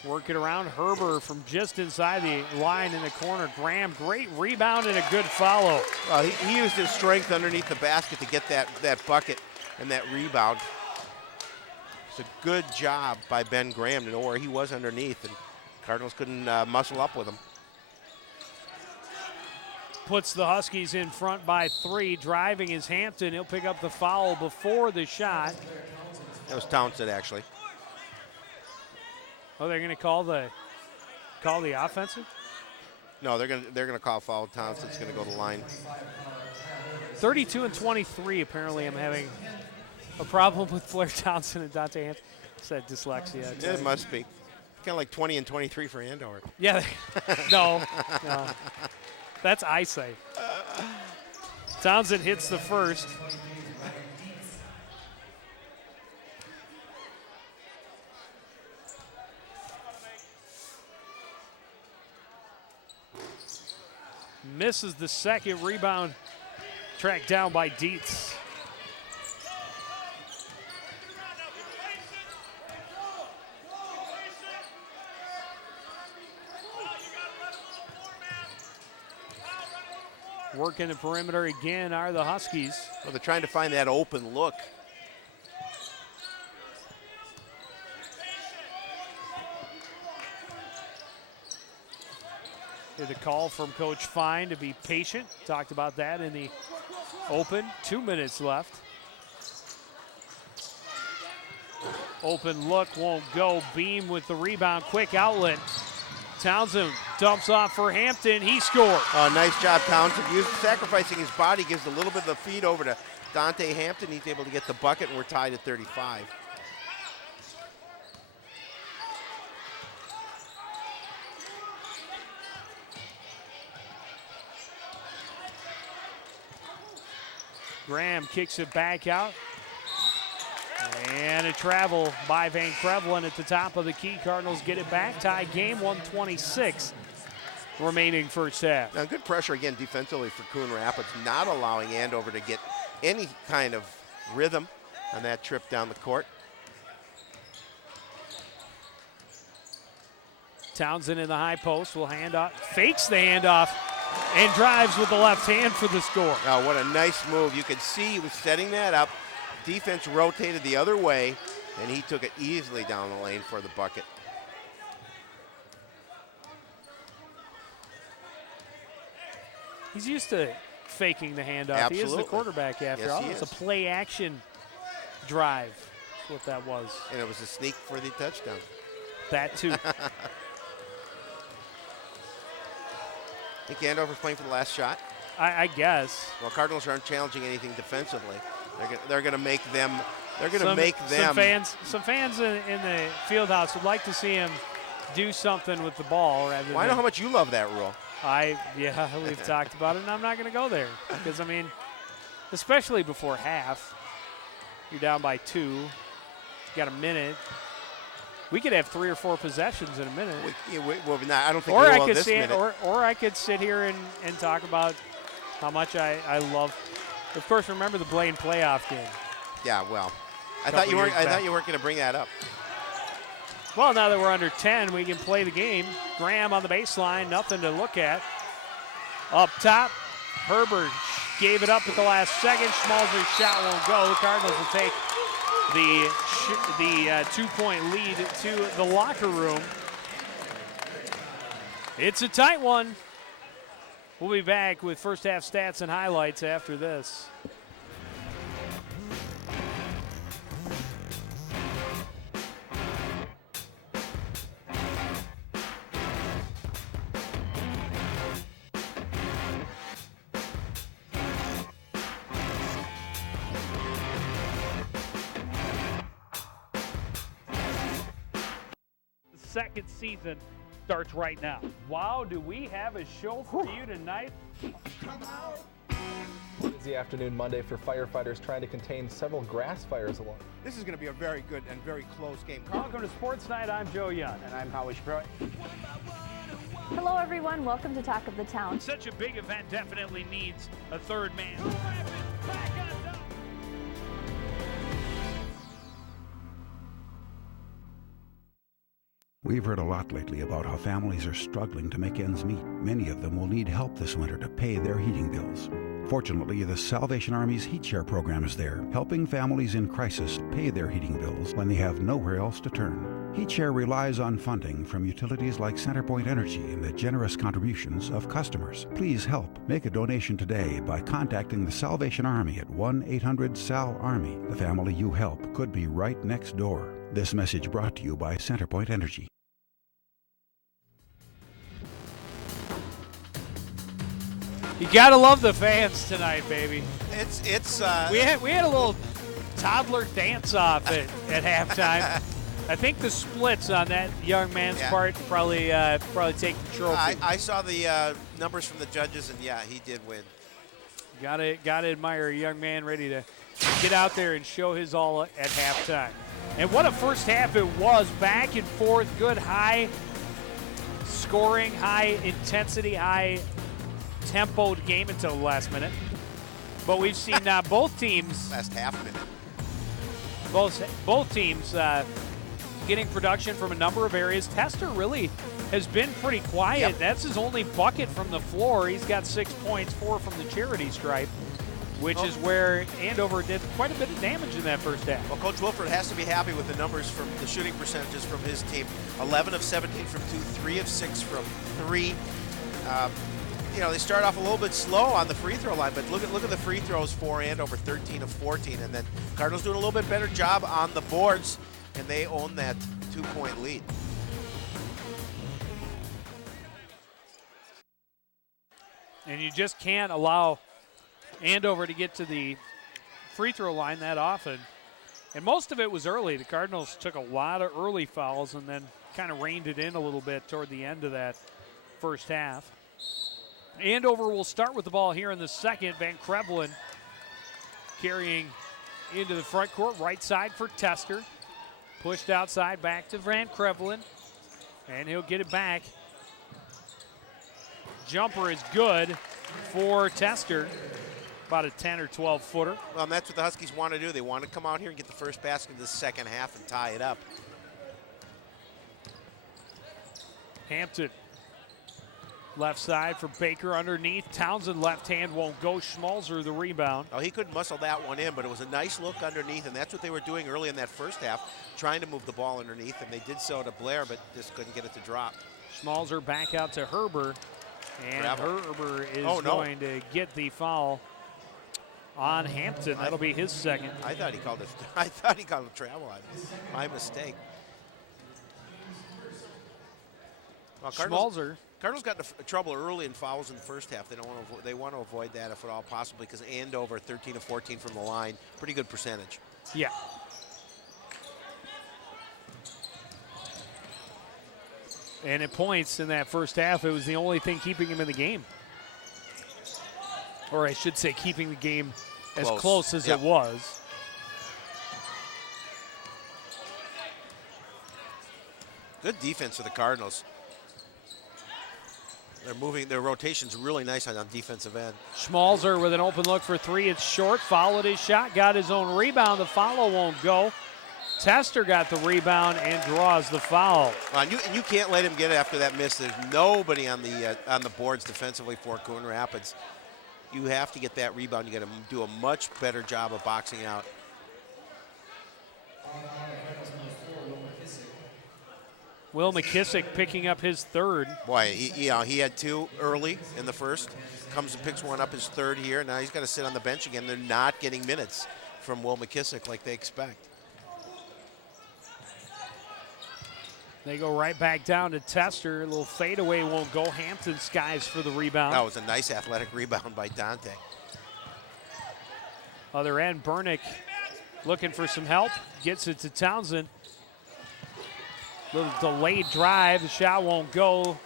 Work it around. Herber from just inside the line in the corner. Graham, great rebound and a good follow. Well, he used his strength underneath the basket to get that bucket and that rebound. It's a good job by Ben Graham to know where he was underneath, and Cardinals couldn't muscle up with him. Puts the Huskies in front by three. Driving is Hampton. He'll pick up the foul before the shot. That was Townsend, actually. Oh, they're going to call the offensive? No, they're gonna call foul. Townsend's going to go to the line. 32 and 23. Apparently, I'm having a problem with Blair Townsend and Dante Hampton. It's that dyslexia. It must be. Kind of like 20 and 23 for Andover. Yeah. No. That's eyesight. Townsend hits the first. Misses the second. Rebound tracked down by Dietz. Working the perimeter again are the Huskies. Well, they're trying to find that open look. The call from Coach Fine to be patient. Talked about that in the open. 2 minutes left. Open look won't go. Beam with the rebound. Quick outlet. Townsend dumps off for Hampton. He scores. Nice job, Townsend. Sacrificing his body, gives a little bit of the feed over to Dante Hampton. He's able to get the bucket, and we're tied at 35. Graham kicks it back out. And a travel by Van Krevelen at the top of the key. Cardinals get it back. Tie game, 1:26 remaining first half. Now, good pressure again defensively for Coon Rapids, not allowing Andover to get any kind of rhythm on that trip down the court. Townsend in the high post will hand off, fakes the handoff, and drives with the left hand for the score. Oh, what a nice move. You could see he was setting that up. Defense rotated the other way, and he took it easily down the lane for the bucket. He's used to faking the handoff. Absolutely. He is the quarterback after all. It's a play action drive. That's what that was. And it was a sneak for the touchdown. That too. I think Andover's playing for the last shot. I guess. Well, Cardinals aren't challenging anything defensively. They're going to make them. They're going to Some make them. Some fans in the field house would like to see him do something with the ball rather Well, I know how much you love that rule. Yeah, we've talked about it, and I'm not going to go there because I mean, especially before half, you're down by 2. You got a minute. We could have 3 or 4 possessions in a minute. I don't think we will this minute. Or I could sit here and talk about how much I love. Of course, remember the Blaine playoff game. Yeah, well, I thought you weren't going to bring that up. Well, now that we're under 10, we can play the game. Graham on the baseline, nothing to look at. Up top, Herbert gave it up at the last second. Schmalzer's shot won't go. The Cardinals will take the 2-point lead to the locker room. It's a tight one. We'll be back with first half stats and highlights after this. The second season starts right now. Wow, do we have a show for you tonight? Busy afternoon Monday for firefighters trying to contain several grass fires along. This is going to be a very good and very close game. Welcome to Sports Night. I'm Joe Young. And I'm Howie Shapiro. Hello, everyone. Welcome to Talk of the Town. Such a big event definitely needs a third man. Back on top. We've heard a lot lately about how families are struggling to make ends meet. Many of them will need help this winter to pay their heating bills. Fortunately, the Salvation Army's Heat Share program is there, helping families in crisis pay their heating bills when they have nowhere else to turn. Heat Share relies on funding from utilities like CenterPoint Energy and the generous contributions of customers. Please help. Make a donation today by contacting the Salvation Army at 1-800-SAL-ARMY. The family you help could be right next door. This message brought to you by CenterPoint Energy. You gotta love the fans tonight, baby. It's we had a little toddler dance off at halftime. I think the splits on that young man's part probably take the trophy. I saw the numbers from the judges, and yeah, he did win. Gotta admire a young man ready to get out there and show his all at halftime. And what a first half it was, back and forth, good high scoring, high intensity, high tempoed game until the last minute. But we've seen both teams last half minute. Both teams getting production from a number of areas. Tester really has been pretty quiet. Yep. That's his only bucket from the floor. He's got 6 points, 4 from the charity stripe, which is where Andover did quite a bit of damage in that first half. Well, Coach Wilford has to be happy with the numbers from the shooting percentages from his team. 11 of 17 from 2, 3 of 6 from 3. You know, they start off a little bit slow on the free throw line, but look at the free throws for Andover, 13 of 14, and then Cardinals doing a little bit better job on the boards, and they own that 2-point lead. And you just can't allow Andover to get to the free throw line that often. And most of it was early. The Cardinals took a lot of early fouls and then kind of reined it in a little bit toward the end of that first half. Andover will start with the ball here in the second. Van Krevlin carrying into the front court, right side for Tester. Pushed outside, back to Van Krevlin, and he'll get it back. Jumper is good for Tester, about a 10 or 12 footer. Well, and that's what the Huskies want to do. They want to come out here and get the first basket of the second half and tie it up. Hampton, left side for Baker underneath. Townsend left hand won't go. Schmalzer the rebound. Oh, he couldn't muscle that one in, but it was a nice look underneath, and that's what they were doing early in that first half, trying to move the ball underneath, and they did so to Blair, but just couldn't get it to drop. Schmalzer back out to Herber, and Herber is going to get the foul on Hampton. That'll be his second. I thought he called it. I thought he called it travel. My mistake. Well, Cardinals got into trouble early in fouls in the first half. They want to avoid that if at all possible, because Andover 13 of 14 from the line, pretty good percentage. Yeah. And at points in that first half, it was the only thing keeping him in the game. Or I should say, keeping the game as close as it was. Good defense for the Cardinals. They're moving, their rotation's really nice on defensive end. Schmalzer with an open look for three. It's short, followed his shot, got his own rebound. The follow won't go. Tester got the rebound and draws the foul. And you can't let him get it after that miss. There's nobody on the boards defensively for Coon Rapids. You have to get that rebound. You got to do a much better job of boxing out. Will McKissick picking up his third. Boy, he had two early in the first. Comes and picks one up, his third here. Now he's got to sit on the bench again. They're not getting minutes from Will McKissick like they expect. They go right back down to Tester. A little fadeaway won't go. Hampton skies for the rebound. That was a nice athletic rebound by Dante. Other end, Burnick looking for some help. Gets it to Townsend. Little delayed drive. The shot won't go.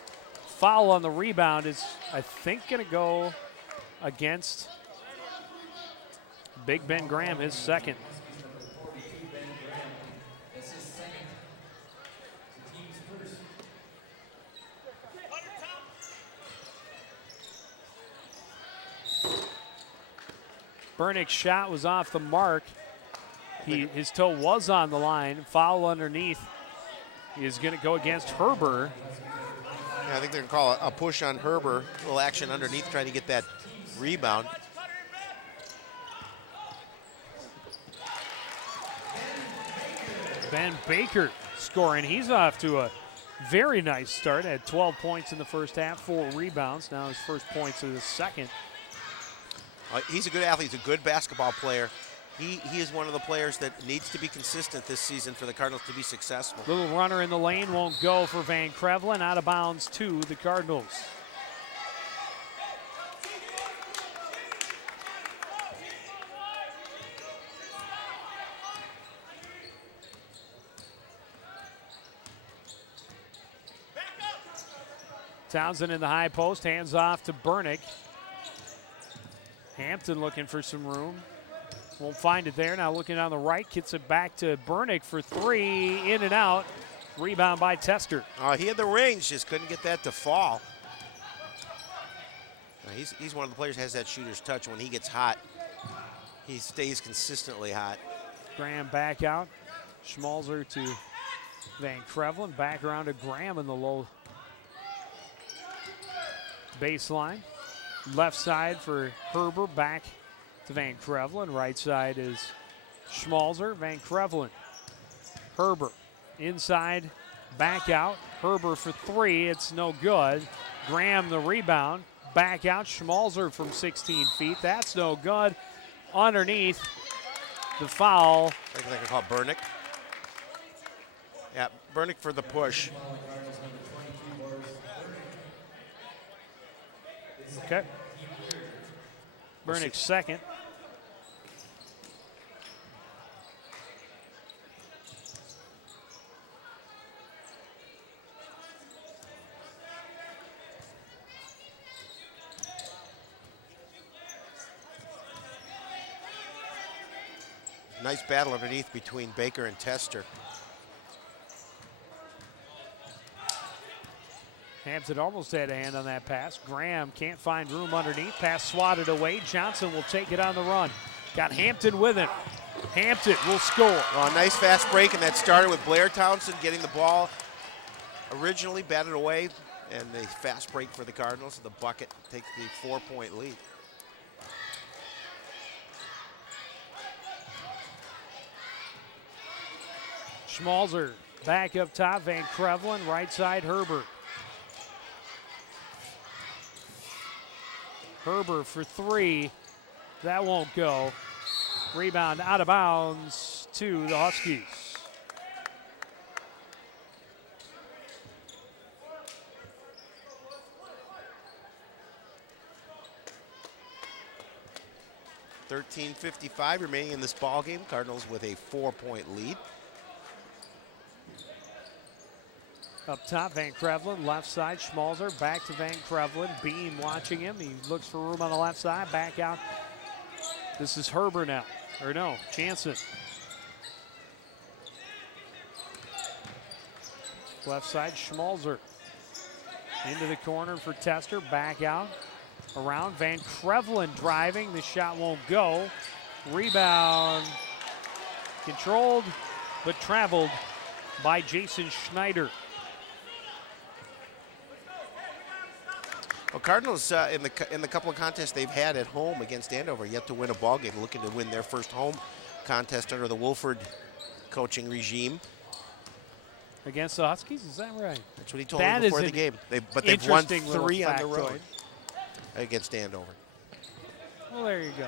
Foul on the rebound is, I think, going to go against Big Ben Graham, his second. Burnick's shot was off the mark. His toe was on the line. Foul underneath is going to go against Herber. Yeah, I think they're going to call a push on Herber. A little action underneath trying to get that rebound. Ben Baker scoring. He's off to a very nice start. Had 12 points in the first half, 4 rebounds. Now his first points of the second. He's a good athlete. He's a good basketball player. He is one of the players that needs to be consistent this season for the Cardinals to be successful. Little runner in the lane won't go for Van Krevlin. Out of bounds to the Cardinals. Townsend in the high post, hands off to Burnick. Hampton looking for some room. Won't find it there. Now looking on the right, gets it back to Burnick for three. In and out. Rebound by Tester. He had the range, just couldn't get that to fall. He's one of the players that has that shooter's touch. When he gets hot, he stays consistently hot. Graham back out. Schmalzer to Van Krevlin. Back around to Graham in the low baseline. Left side for Herber, back to Van Krevlin. Right side is Schmalzer. Van Krevlin. Herber inside, back out. Herber for three. It's no good. Graham the rebound. Back out, Schmalzer from 16 feet. That's no good. Underneath the foul. I think they call Bernick. Yeah, Bernick for the push. Okay. Bernick second. Nice battle underneath between Baker and Tester. Hampton almost had a hand on that pass. Graham can't find room underneath. Pass swatted away. Johnson will take it on the run. Got Hampton with it. Hampton will score. Well, a nice fast break, and that started with Blair Townsend getting the ball originally batted away, and a fast break for the Cardinals. The bucket takes the 4-point lead. Schmalzer back up top. Van Krevlin, right side, Herbert. Herbert for three. That won't go. Rebound out of bounds to the Huskies. .55 remaining in this ball game. Cardinals with a 4-point lead. Up top, Van Krevlin, left side, Schmalzer, back to Van Krevlin. Beam watching him. He looks for room on the left side, back out. This is Herbert now, or no, Jansen. Left side, Schmalzer. Into the corner for Tester, back out. Around, Van Krevlin driving, the shot won't go. Rebound, controlled, but traveled by Jason Schneider. Well, Cardinals in the couple of contests they've had at home against Andover yet to win a ball game, looking to win their first home contest under the Wolford coaching regime. Against the Huskies, is that right? That's what he told me before the game. But they've won 3 on the road against Andover. Well, there you go.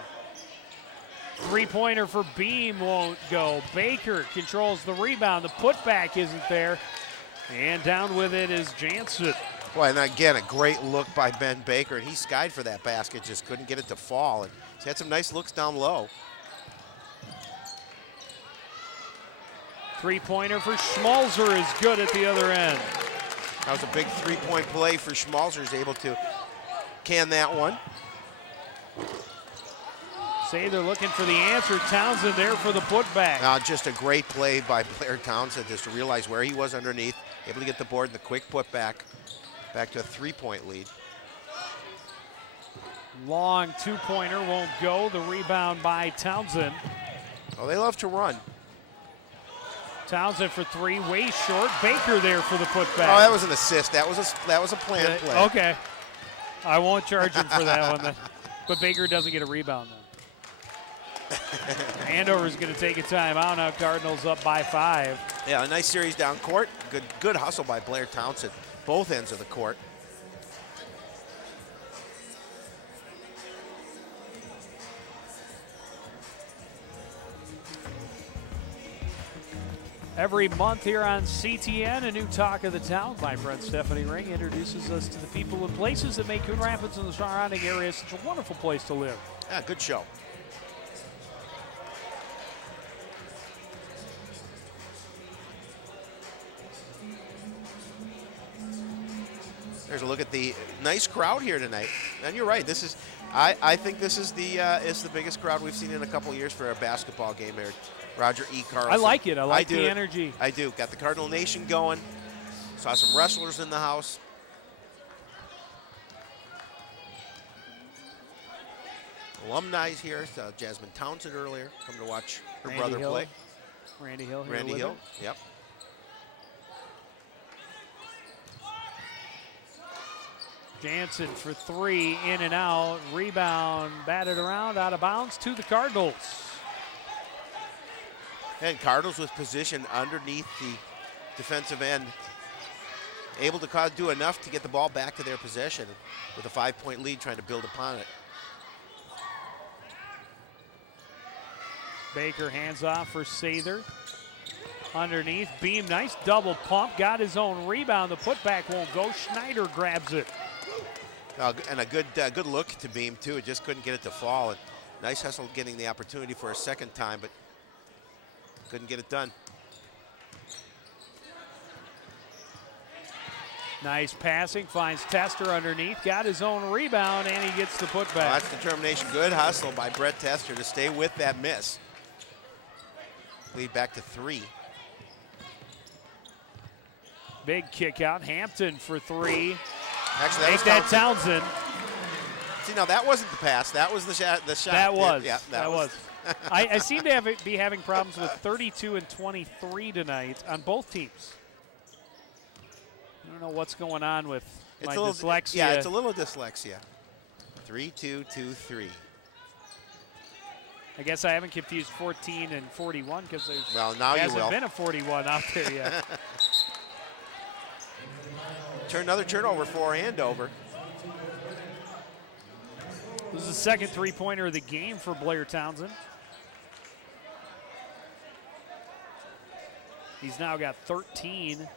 Three-pointer for Beam won't go. Baker controls the rebound. The putback isn't there. And down with it is Jansen. Boy, and again, a great look by Ben Baker. And he skied for that basket, just couldn't get it to fall. And he's had some nice looks down low. Three-pointer for Schmalzer is good at the other end. That was a big three-point play for Schmalzer. He's able to can that one. Say they're looking for the answer. Townsend there for the putback. Just a great play by Blair Townsend just to realize where he was underneath, able to get the board and the quick putback. Back to a 3-point lead. Long two-pointer won't go. The rebound by Townsend. Oh, they love to run. Townsend for three, way short. Baker there for the putback. Oh, that was an assist. That was a planned play. Okay. I won't charge him for that one then. But Baker doesn't get a rebound then. Andover's going to take a timeout now. Cardinals up by 5. Yeah, a nice series down court. Good hustle by Blair Townsend. Both ends of the court. Every month here on CTN, a new talk of the town. My friend Stephanie Ring introduces us to the people and places that make Coon Rapids and the surrounding area such a wonderful place to live. Yeah, good show. There's a look at the nice crowd here tonight. And you're right. This is, I think this is the biggest crowd we've seen in a couple of years for a basketball game here. Roger E. Carlson. I like it. I like the energy. I do. Got the Cardinal Nation going. Saw some wrestlers in the house. Alumni here. Saw Jasmine Townsend earlier. Come to watch her brother play. Randy Hill. Randy Hill. Yep. Jansen for three, in and out. Rebound, batted around, out of bounds to the Cardinals. And Cardinals with position underneath the defensive end able to do enough to get the ball back to their possession with a 5-point lead, trying to build upon it. Baker hands off for Sather. Underneath, Beam, nice double pump, got his own rebound. The putback won't go. Schneider grabs it. And a good look to Beam, too. It just couldn't get it to fall. And nice hustle getting the opportunity for a second time, but couldn't get it done. Nice passing, finds Tester underneath, got his own rebound, and he gets the putback. Well, that's determination. Good hustle by Brett Tester to stay with that miss. Lead back to 3. Big kick out, Hampton for 3. Actually, Make that Townsend. See, now that wasn't the pass. That was the shot. That was. Yeah, that was. I seem to be having problems with 32 and 23 tonight on both teams. I don't know what's going on with my dyslexia. Yeah, it's a little dyslexia. 3-2-2-3. I guess I haven't confused 14 and 41 because there hasn't been a 41 out there yet. Another turnover for Andover. This is the second three-pointer of the game for Blair Townsend. He's now got 13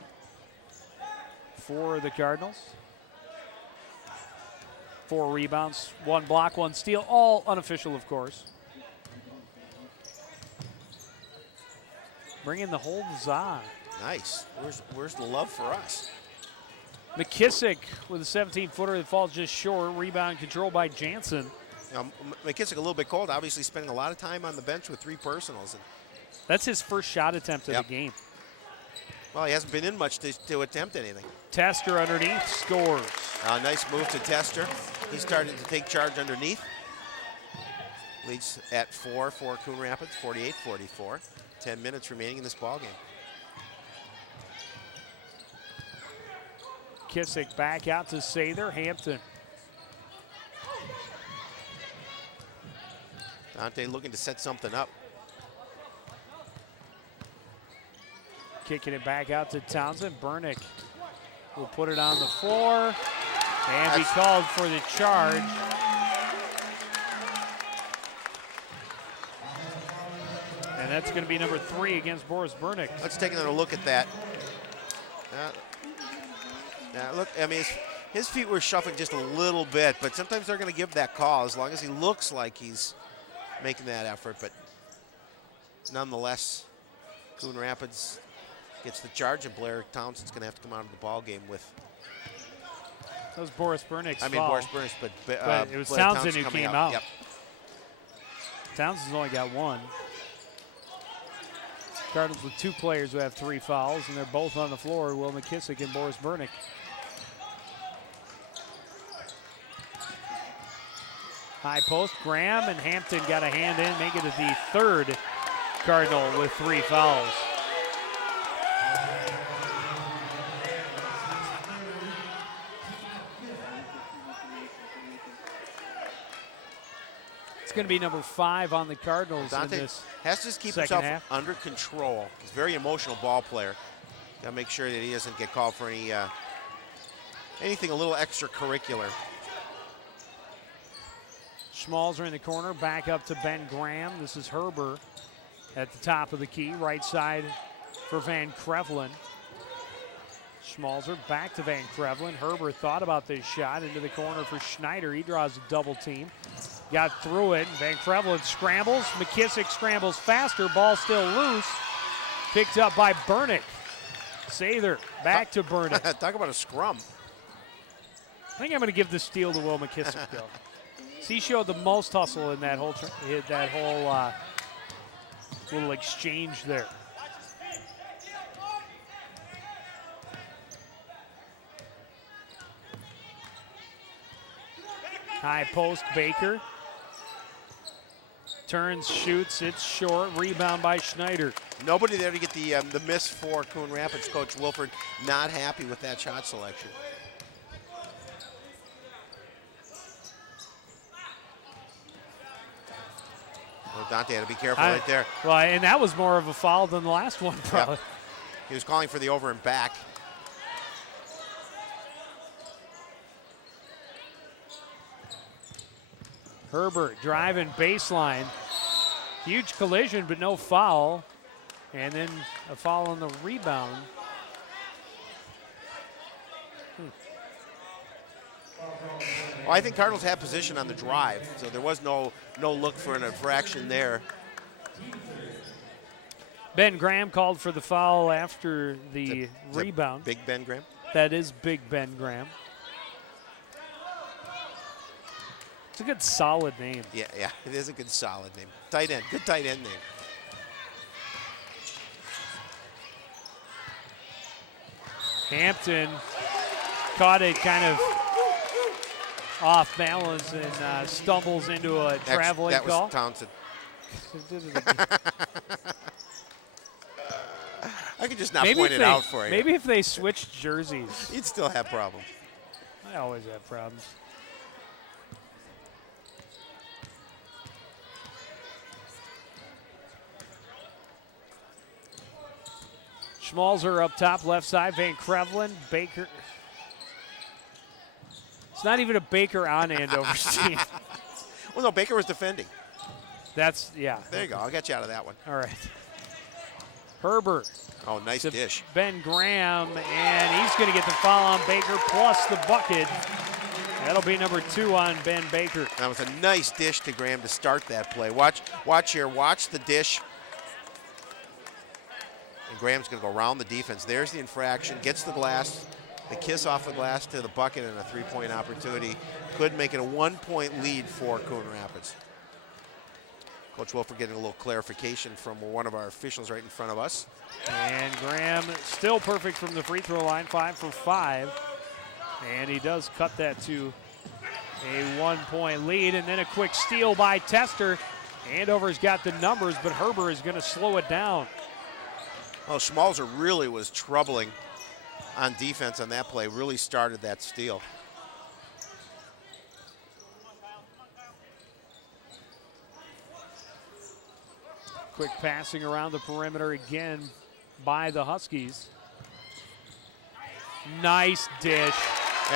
for the Cardinals. 4 rebounds, 1 block, 1 steal, all unofficial, of course. Bringing the hold on. Nice. Where's the love for us? McKissick with a 17-footer that falls just short. Rebound controlled by Jansen. Now, McKissick a little bit cold, obviously spending a lot of time on the bench with 3 personals. And that's his first shot attempt of the game. Well, he hasn't been in much to attempt anything. Tester underneath scores. Nice move to Tester. He's starting to take charge underneath. Leads at 4 for Coon Rapids, 48-44. 10 minutes remaining in this ball game. Kissick back out to Sather. Hampton. Dante looking to set something up. Kicking it back out to Townsend. Burnick will put it on the floor and be called for the charge. And that's going to be number 3 against Boris Burnick. Let's take another look at that. Look, I mean, his feet were shuffling just a little bit, but sometimes they're going to give that call as long as he looks like he's making that effort. But nonetheless, Coon Rapids gets the charge, and Blair Townsend's going to have to come out of the ball game with. That was Boris Burnick's foul. Boris Burnick, but it was Blair Townsend who came out. Yep. Townsend's only got 1. Cardinals with 2 players who have 3 fouls, and they're both on the floor, Will McKissick and Boris Burnick. High post, Graham and Hampton got a hand in, make it the 3rd Cardinal with 3 fouls. It's going to be number 5 on the Cardinals. Dante in this has to just keep second himself half. under control. He's a very emotional ball player. Got to make sure that he doesn't get called for anything a little extracurricular. Schmalzer in the corner, back up to Ben Graham. This is Herber at the top of the key, right side for Van Krevlin. Schmalzer back to Van Krevlin. Herber thought about this shot into the corner for Schneider. He draws a double team. Got through it. Van Krevlin scrambles. McKissick scrambles faster. Ball still loose. Picked up by Burnick. Sather back to Burnick. Talk about a scrum. I think I'm going to give the steal to Will McKissick, though. He showed the most hustle in that whole little exchange there. High post, Baker. Turns, shoots, it's short. Rebound by Schneider. Nobody there to get the miss for Coon Rapids. Coach Wilford not happy with that shot selection. Well, Dante had to be careful right there. Well, and that was more of a foul than the last one, probably. Yep. He was calling for the over and back. Herbert driving baseline. Huge collision, but no foul. And then a foul on the rebound. Well, I think Cardinals had position on the drive, so there was no look for an infraction there. Ben Graham called for the foul after the rebound. Big Ben Graham? That is Big Ben Graham. It's a good solid name. Yeah, it is a good solid name. Tight end, good tight end name. Hampton caught it kind of off balance and stumbles into a traveling that call. Was Townsend. I could just not point it out for you. Maybe if they switched jerseys. You'd still have problems. I always have problems. Schmalzer up top, left side. Van Krevlin, Baker. It's not even a Baker on Andover's team. Well, no, Baker was defending. That's, yeah. There you go. I'll get you out of that one. All right. Herbert. Oh, nice dish. Ben Graham, and he's going to get the foul on Baker plus the bucket. That'll be number 2 on Ben Baker. That was a nice dish to Graham to start that play. Watch here. Watch the dish. And Graham's going to go around the defense. There's the infraction. Gets the glass. The kiss off the glass to the bucket and a 3-point opportunity. Could make it a 1-point lead for Coon Rapids. Coach Wilford getting a little clarification from one of our officials right in front of us. And Graham still perfect from the free throw line, 5 for 5. And he does cut that to a 1-point lead. And then a quick steal by Tester. Andover's got the numbers, but Herbert is going to slow it down. Well, Schmalzer really was troubling on defense on that play. Really started that steal. Quick passing around the perimeter again by the Huskies. Nice dish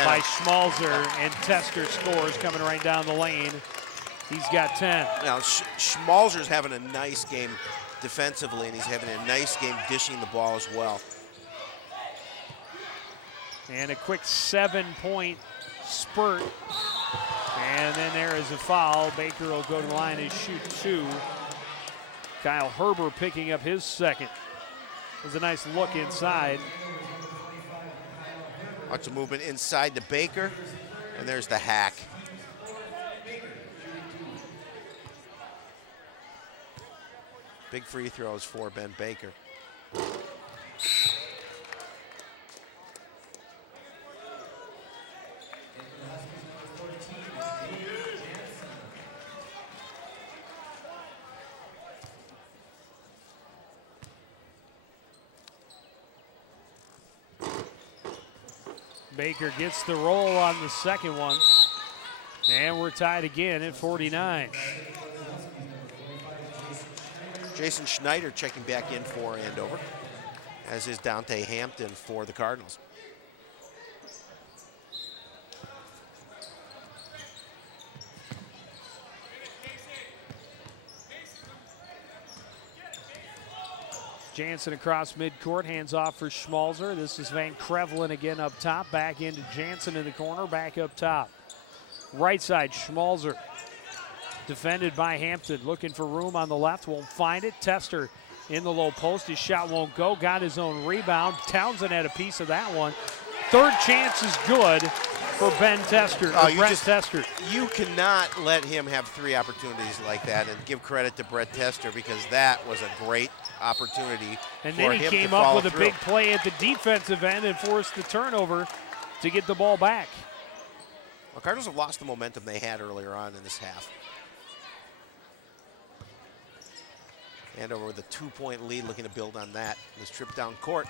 by Schmalzer, and Tester scores coming right down the lane. He's got 10. Now, Schmalzer's having a nice game defensively, and he's having a nice game dishing the ball as well. And a quick 7-point spurt. And then there is a foul. Baker will go to the line and shoot 2. Kyle Herbert picking up his second. It was a nice look inside. Watch the movement inside to Baker, and there's the hack. Big free throws for Ben Baker. Baker gets the roll on the second one. And we're tied again at 49. Jason Schneider checking back in for Andover, as is Dante Hampton for the Cardinals. Jansen across midcourt, hands off for Schmalzer. This is Van Krevlin again up top, back into Jansen in the corner, back up top. Right side, Schmalzer, defended by Hampton, looking for room on the left, won't find it. Tester in the low post, his shot won't go, got his own rebound. Townsend had a piece of that one. Third chance is good for Brent Tester. You cannot let him have 3 opportunities like that, and give credit to Brett Tester, because that was a great opportunity. And then he came up with a big play at the defensive end and forced the turnover to get the ball back. Well, Cardinals have lost the momentum they had earlier on in this half. Andover with a 2-point lead, looking to build on that. This trip down court.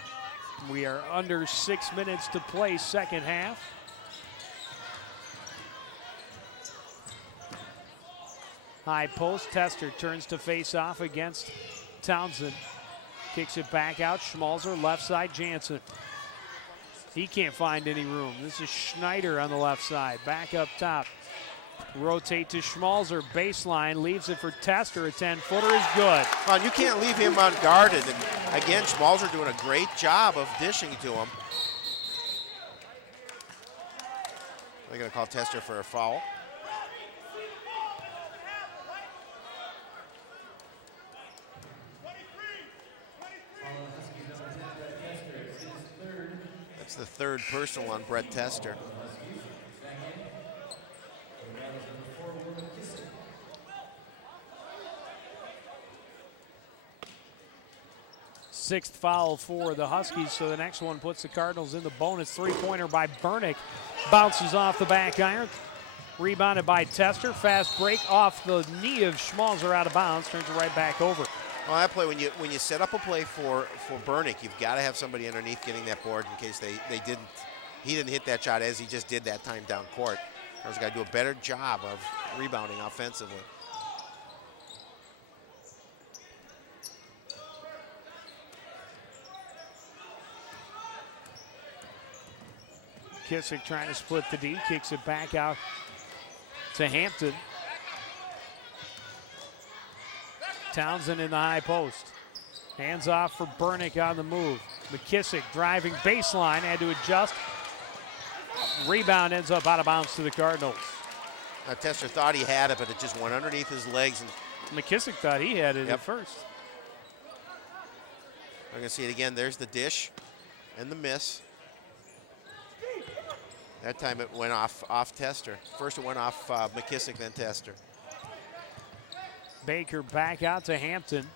We are under 6 minutes to play, second half. High post, Tester turns to face off against Townsend. Kicks it back out, Schmalzer, left side, Jansen. He can't find any room. This is Schneider on the left side, back up top. Rotate to Schmalzer, baseline, leaves it for Tester. A 10-footer is good. Well, you can't leave him unguarded. And again, Schmalzer doing a great job of dishing to him. They're going to call Tester for a foul. That's the third personal on Brett Tester. Sixth foul for the Huskies, so the next one puts the Cardinals in the bonus. Three-pointer by Bernick. Bounces off the back iron. Rebounded by Tester. Fast break off the knee of Schmalzer out of bounds. Turns it right back over. Well, that play, when you set up a play for Bernick, you've got to have somebody underneath getting that board in case he didn't hit that shot as he just did that time down court. He's got to do a better job of rebounding offensively. Kissick trying to split the D, kicks it back out to Hampton. Townsend in the high post. Hands off for Bernick on the move. McKissick driving baseline, had to adjust. Rebound ends up out of bounds to the Cardinals. Now, Tester thought he had it, but it just went underneath his legs. And McKissick thought he had it at first. We're going to see it again. There's the dish and the miss. That time it went off Tester. First it went off McKissick, then Tester. Baker back out to Hampton.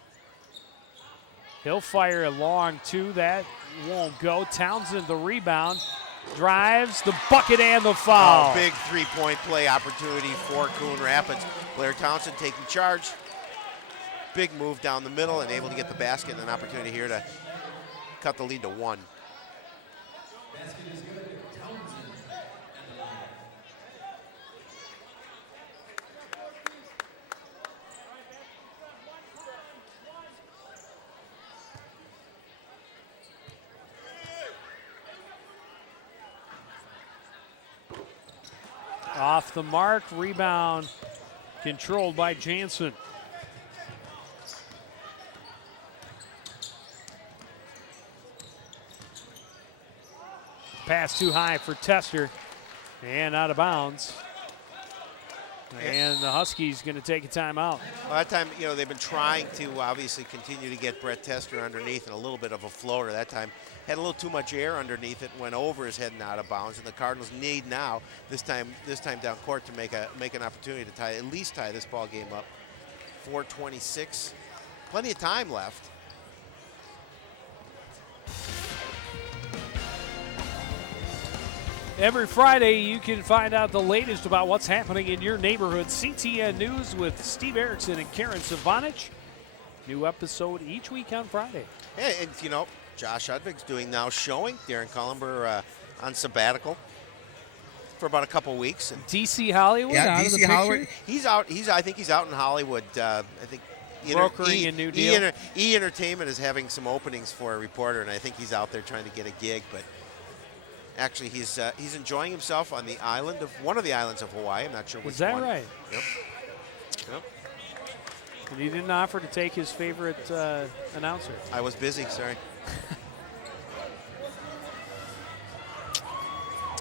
He'll fire a long two. That won't go. Townsend the rebound. Drives the bucket and the foul. Oh, big three-point play opportunity for Coon Rapids. Blair Townsend taking charge. Big move down the middle and able to get the basket and an opportunity here to cut the lead to one. Off the mark, rebound controlled by Jansen. Pass too high for Tester and out of bounds. And the Huskies going to take a timeout. Well, that time, they've been trying to obviously continue to get Brett Tester underneath and a little bit of a floater. That time had a little too much air underneath it, went over his head and out of bounds. And the Cardinals need now, this time down court, to make an opportunity to at least tie this ball game up. 4:26, plenty of time left. Every Friday, you can find out the latest about what's happening in your neighborhood. CTN News with Steve Erickson and Karen Savanich. New episode each week on Friday. And Josh Udvig's doing now showing. Darren Cullenber on sabbatical for about a couple weeks. And DC Hollywood out of the picture? Hollywood. He's out. I think he's out in Hollywood. I think brokering a new deal. E Entertainment is having some openings for a reporter, and I think he's out there trying to get a gig. But actually, he's enjoying himself on the island of one of the islands of Hawaii. I'm not sure which one. Is that right? Yep. And he didn't offer to take his favorite announcer. I was busy. Sorry.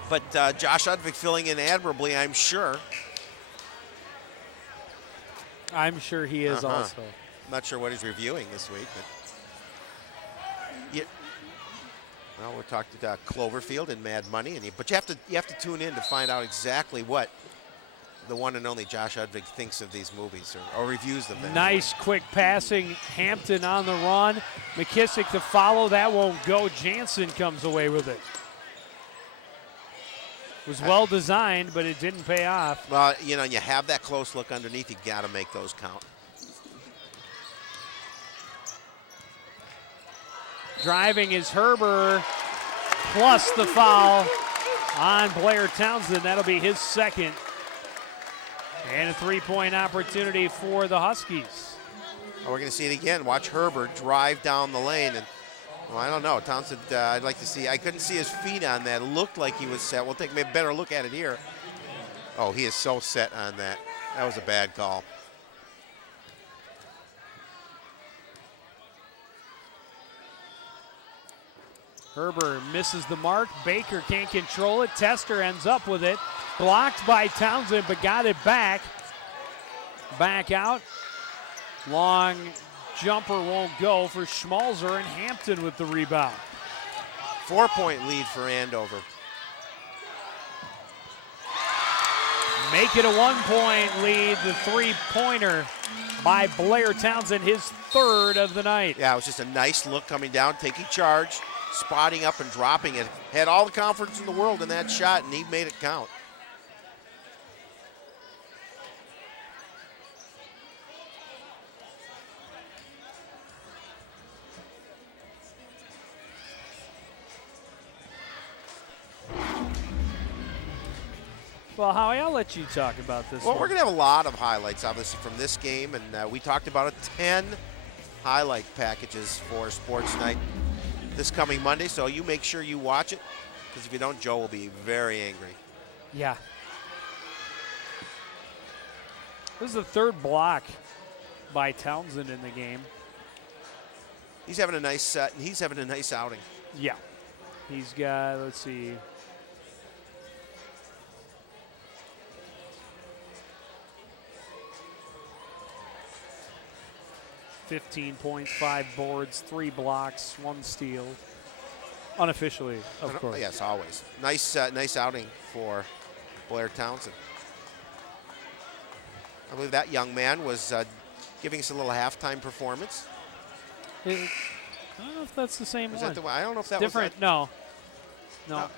But Josh Udvig filling in admirably, I'm sure. I'm sure he is also. I'm not sure what he's reviewing this week, but well, we talked about Cloverfield and Mad Money, but you have to tune in to find out exactly what the one and only Josh Udvig thinks of these movies or reviews of them. Nice quick passing. Hampton on the run. McKissick to follow. That won't go. Jansen comes away with it. It was well designed, but it didn't pay off. Well, you have that close look underneath. You got to make those count. Driving is Herber, plus the foul on Blair Townsend. That'll be his second. And a three-point opportunity for the Huskies. Well, we're going to see it again. Watch Herbert drive down the lane. And, well, I don't know. Townsend, I'd like to see. I couldn't see his feet on that. It looked like he was set. We'll take a better look at it here. Oh, he is so set on that. That was a bad call. Herber misses the mark. Baker can't control it. Tester ends up with it. Blocked by Townsend, but got it back. Back out. Long jumper won't go for Schmalzer, and Hampton with the rebound. 4-point lead for Andover. Make it a 1-point lead. The three-pointer by Blair Townsend, his third of the night. Yeah, it was just a nice look coming down, taking charge, spotting up and dropping it. Had all the confidence in the world in that shot, and he made it count. Well, Howie, I'll let you talk about this Well, one. we're going to have a lot of highlights, obviously, from this game, and we talked about it, 10 highlight packages for Sports Night this coming Monday, so you make sure you watch it, because if you don't, Joe will be very angry. Yeah. This is the third block by Townsend in the game. He's having a nice outing. Yeah. He's got, let's see, 15 points, 5 boards, 3 blocks, 1 steal. Unofficially, of course. Yes, always. Nice outing for Blair Townsend. I believe that young man was giving us a little halftime performance. I don't know if that's the same Was one. that the, I don't know if that Different, was no.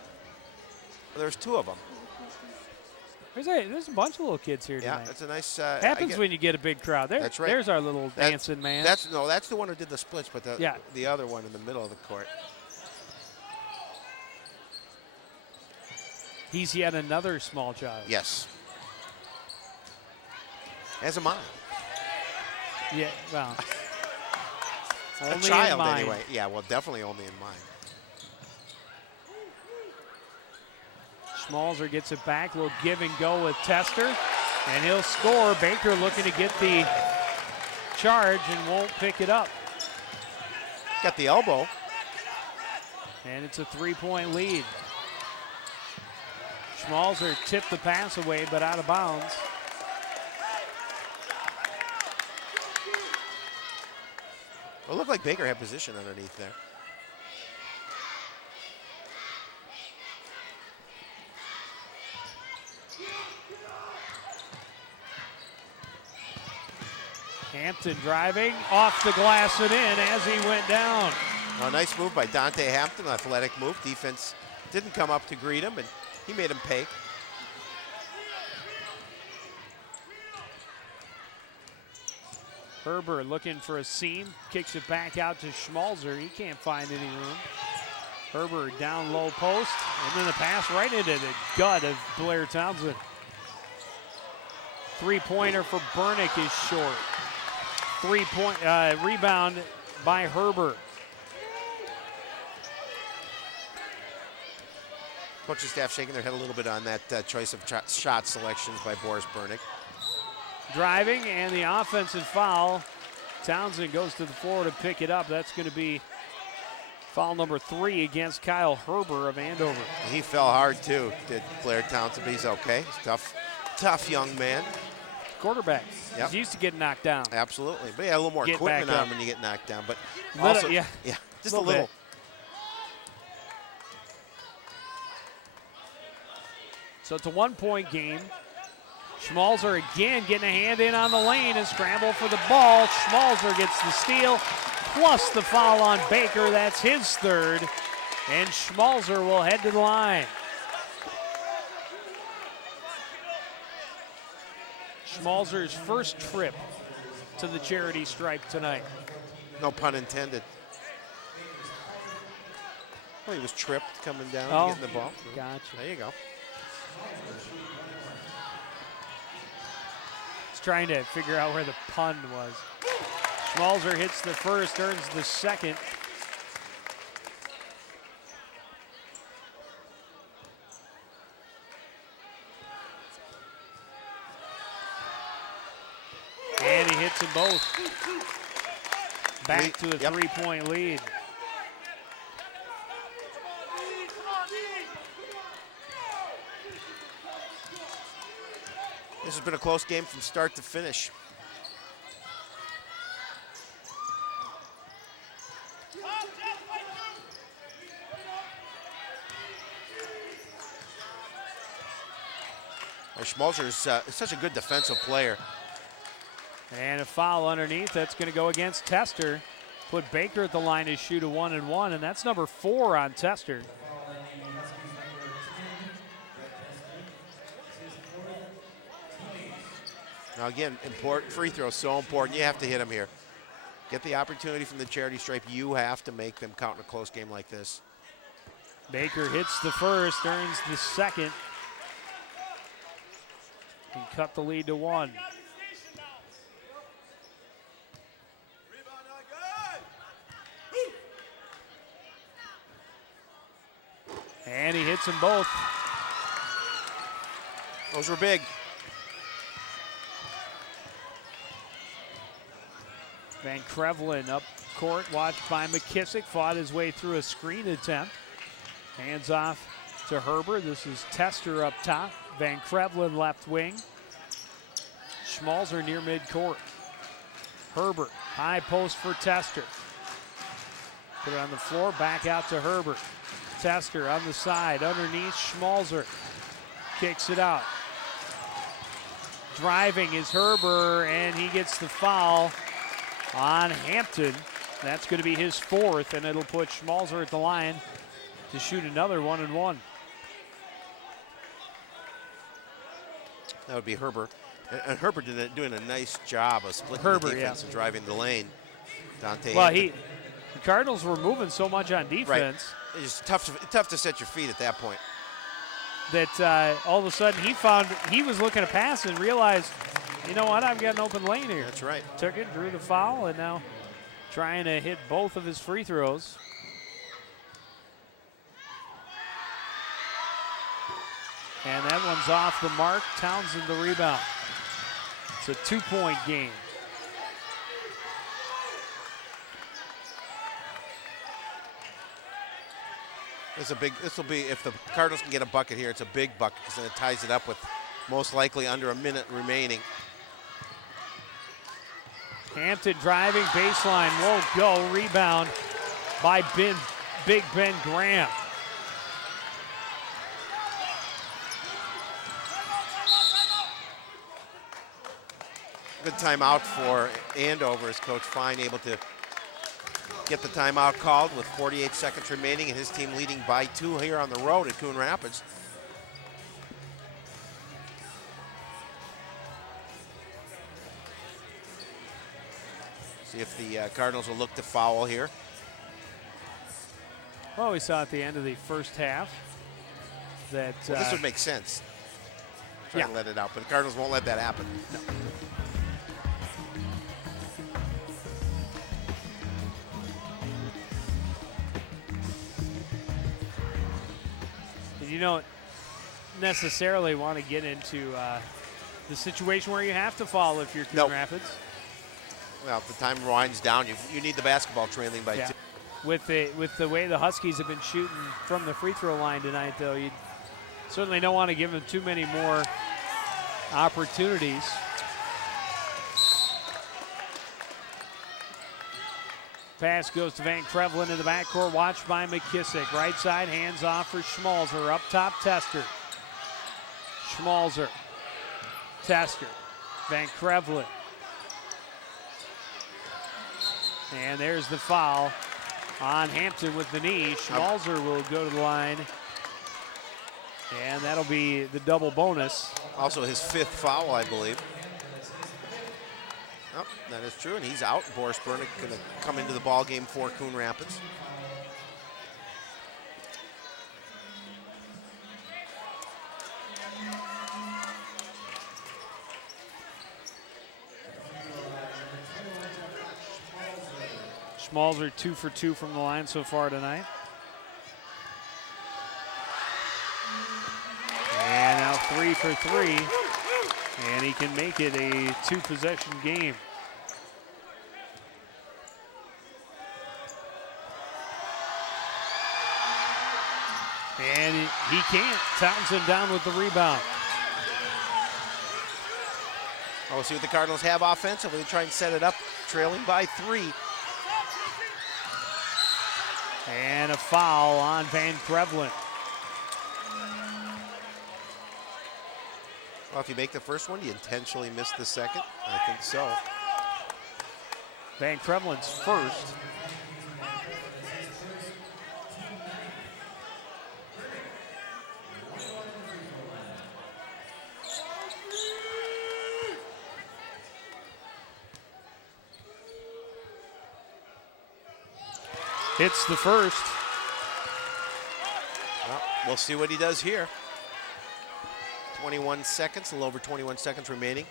There's 2 of them. There's a bunch of little kids here Yeah, tonight. that's a nice. Happens when you get a big crowd. That's right. There's our little dancing man. That's the one who did the splits, but the other one in the middle of the court. He's yet another small child. Yes. As am I. Yeah, well. A only child, in mine. anyway. Yeah, well, definitely only in mine. Schmalzer gets it back. Little give and go with Tester, and he'll score. Baker looking to get the charge and won't pick it up. Got the elbow. And it's a 3-point lead. Schmalzer tipped the pass away, but out of bounds. It looked like Baker had position underneath there. Hampton driving off the glass and in as he went down. A nice move by Dante Hampton, athletic move. Defense didn't come up to greet him, and he made him pay. Herber looking for a seam, kicks it back out to Schmalzer. He can't find any room. Herber down low post, and then the pass right into the gut of Blair Townsend. 3-pointer for Burnick is short. 3-point rebound by Herber. Coaching staff shaking their head a little bit on that choice of shot selections by Boris Burnick. Driving and the offensive foul. Townsend goes to the floor to pick it up. That's going to be foul number 3 against Kyle Herber of Andover. He fell hard too, did Blair Townsend, but he's okay. He's tough young man. Quarterback. Yep. He's used to get knocked down. Absolutely. But yeah, a little more Get equipment back on up. when you get knocked down. But Little- also, yeah. just a little. bit. So it's a 1-point game. Schmalzer again getting a hand in on the lane and scramble for the ball. Schmalzer gets the steal plus the foul on Baker. That's his third. And Schmalzer will head to the line. Schmalzer's first trip to the charity stripe tonight. No pun intended. Well, he was tripped coming down Oh, to getting the ball. gotcha. There you go. He's trying to figure out where the pun was. Schmalzer hits the first, earns the second. both. Back to a Yep. 3-point lead. This has been a close game from start to finish. Schmalzer is such a good defensive player. And a foul underneath. That's going to go against Tester. Put Baker at the line to shoot a 1-and-1, and that's number 4 on Tester. Now again, important free throw, so important. You have to hit them here. Get the opportunity from the charity stripe. You have to make them count in a close game like this. Baker hits the first, earns the second, and cut the lead to 1. And he hits them both. Those were big. Van Krevlin up court, watched by McKissick, fought his way through a screen attempt. Hands off to Herbert. This is Tester up top. Van Krevlin left wing. Schmalzer near midcourt. Herbert, high post for Tester. Put it on the floor, back out to Herbert. Tester on the side, underneath Schmalzer. Kicks it out. Driving is Herbert, and he gets the foul on Hampton. That's going to be his 4th, and it'll put Schmalzer at the line to shoot another 1-and-1. That would be Herbert. And Herbert doing a nice job of splitting the defense and driving the lane. Dante Well, Hampton. the Cardinals were moving so much on defense. Right. It's tough to set your feet at that point. That all of a sudden he was looking to pass and realized, you know what, I've got an open lane here. That's right. Took it, drew the foul, and now trying to hit both of his free throws. And that one's off the mark. Townsend the rebound. It's a 2-point game. This will be, if the Cardinals can get a bucket here, it's a big bucket because then it ties it up with most likely under a minute remaining. Hampton driving, baseline, won't go. Rebound by Big Ben Graham. Good timeout for Andover as Coach Fine able to get the timeout called with 48 seconds remaining and his team leading by 2 here on the road at Coon Rapids. See if the Cardinals will look to foul here. Well, we saw at the end of the first half that This would make sense. Try to let it out, but the Cardinals won't let that happen. No. You don't necessarily want to get into the situation where you have to foul if you're Coon Rapids. Well, if the time winds down, you need the basketball trailing by 2. With the way the Huskies have been shooting from the free throw line tonight, though, you certainly don't want to give them too many more opportunities. Pass goes to Van Krevlin in the backcourt, watched by McKissick. Right side, hands off for Schmalzer. Up top, Tester. Schmalzer. Tester. Van Krevlin. And there's the foul on Hampton with the knee. Schmalzer will go to the line. And that'll be the double bonus. Also his 5th foul, I believe. Oh, that is true, and he's out. Boris Bernick going to come into the ball game for Coon Rapids. Schmalzer 2 for 2 from the line so far tonight. And now 3 for 3. And he can make it a 2-possession game. And he can't. Townsend down with the rebound. We'll see what the Cardinals have offensively. Try and set it up, trailing by 3. And a foul on Van Krevlin. Well, if you make the first one, do you intentionally miss the second? I think so. Van Krevlin's first. Hits the first. Well, we'll see what he does here. 21 seconds, a little over 21 seconds remaining.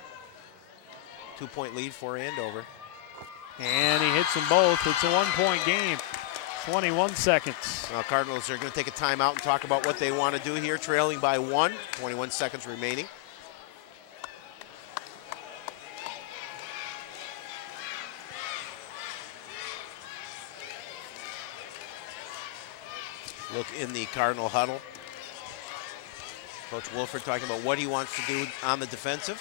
2-point lead for Andover. And he hits them both. It's a 1-point game. 21 seconds. Now Cardinals are going to take a timeout and talk about what they want to do here, trailing by 1. 21 seconds remaining. Look in the Cardinal huddle. Coach Wilford talking about what he wants to do on the defensive.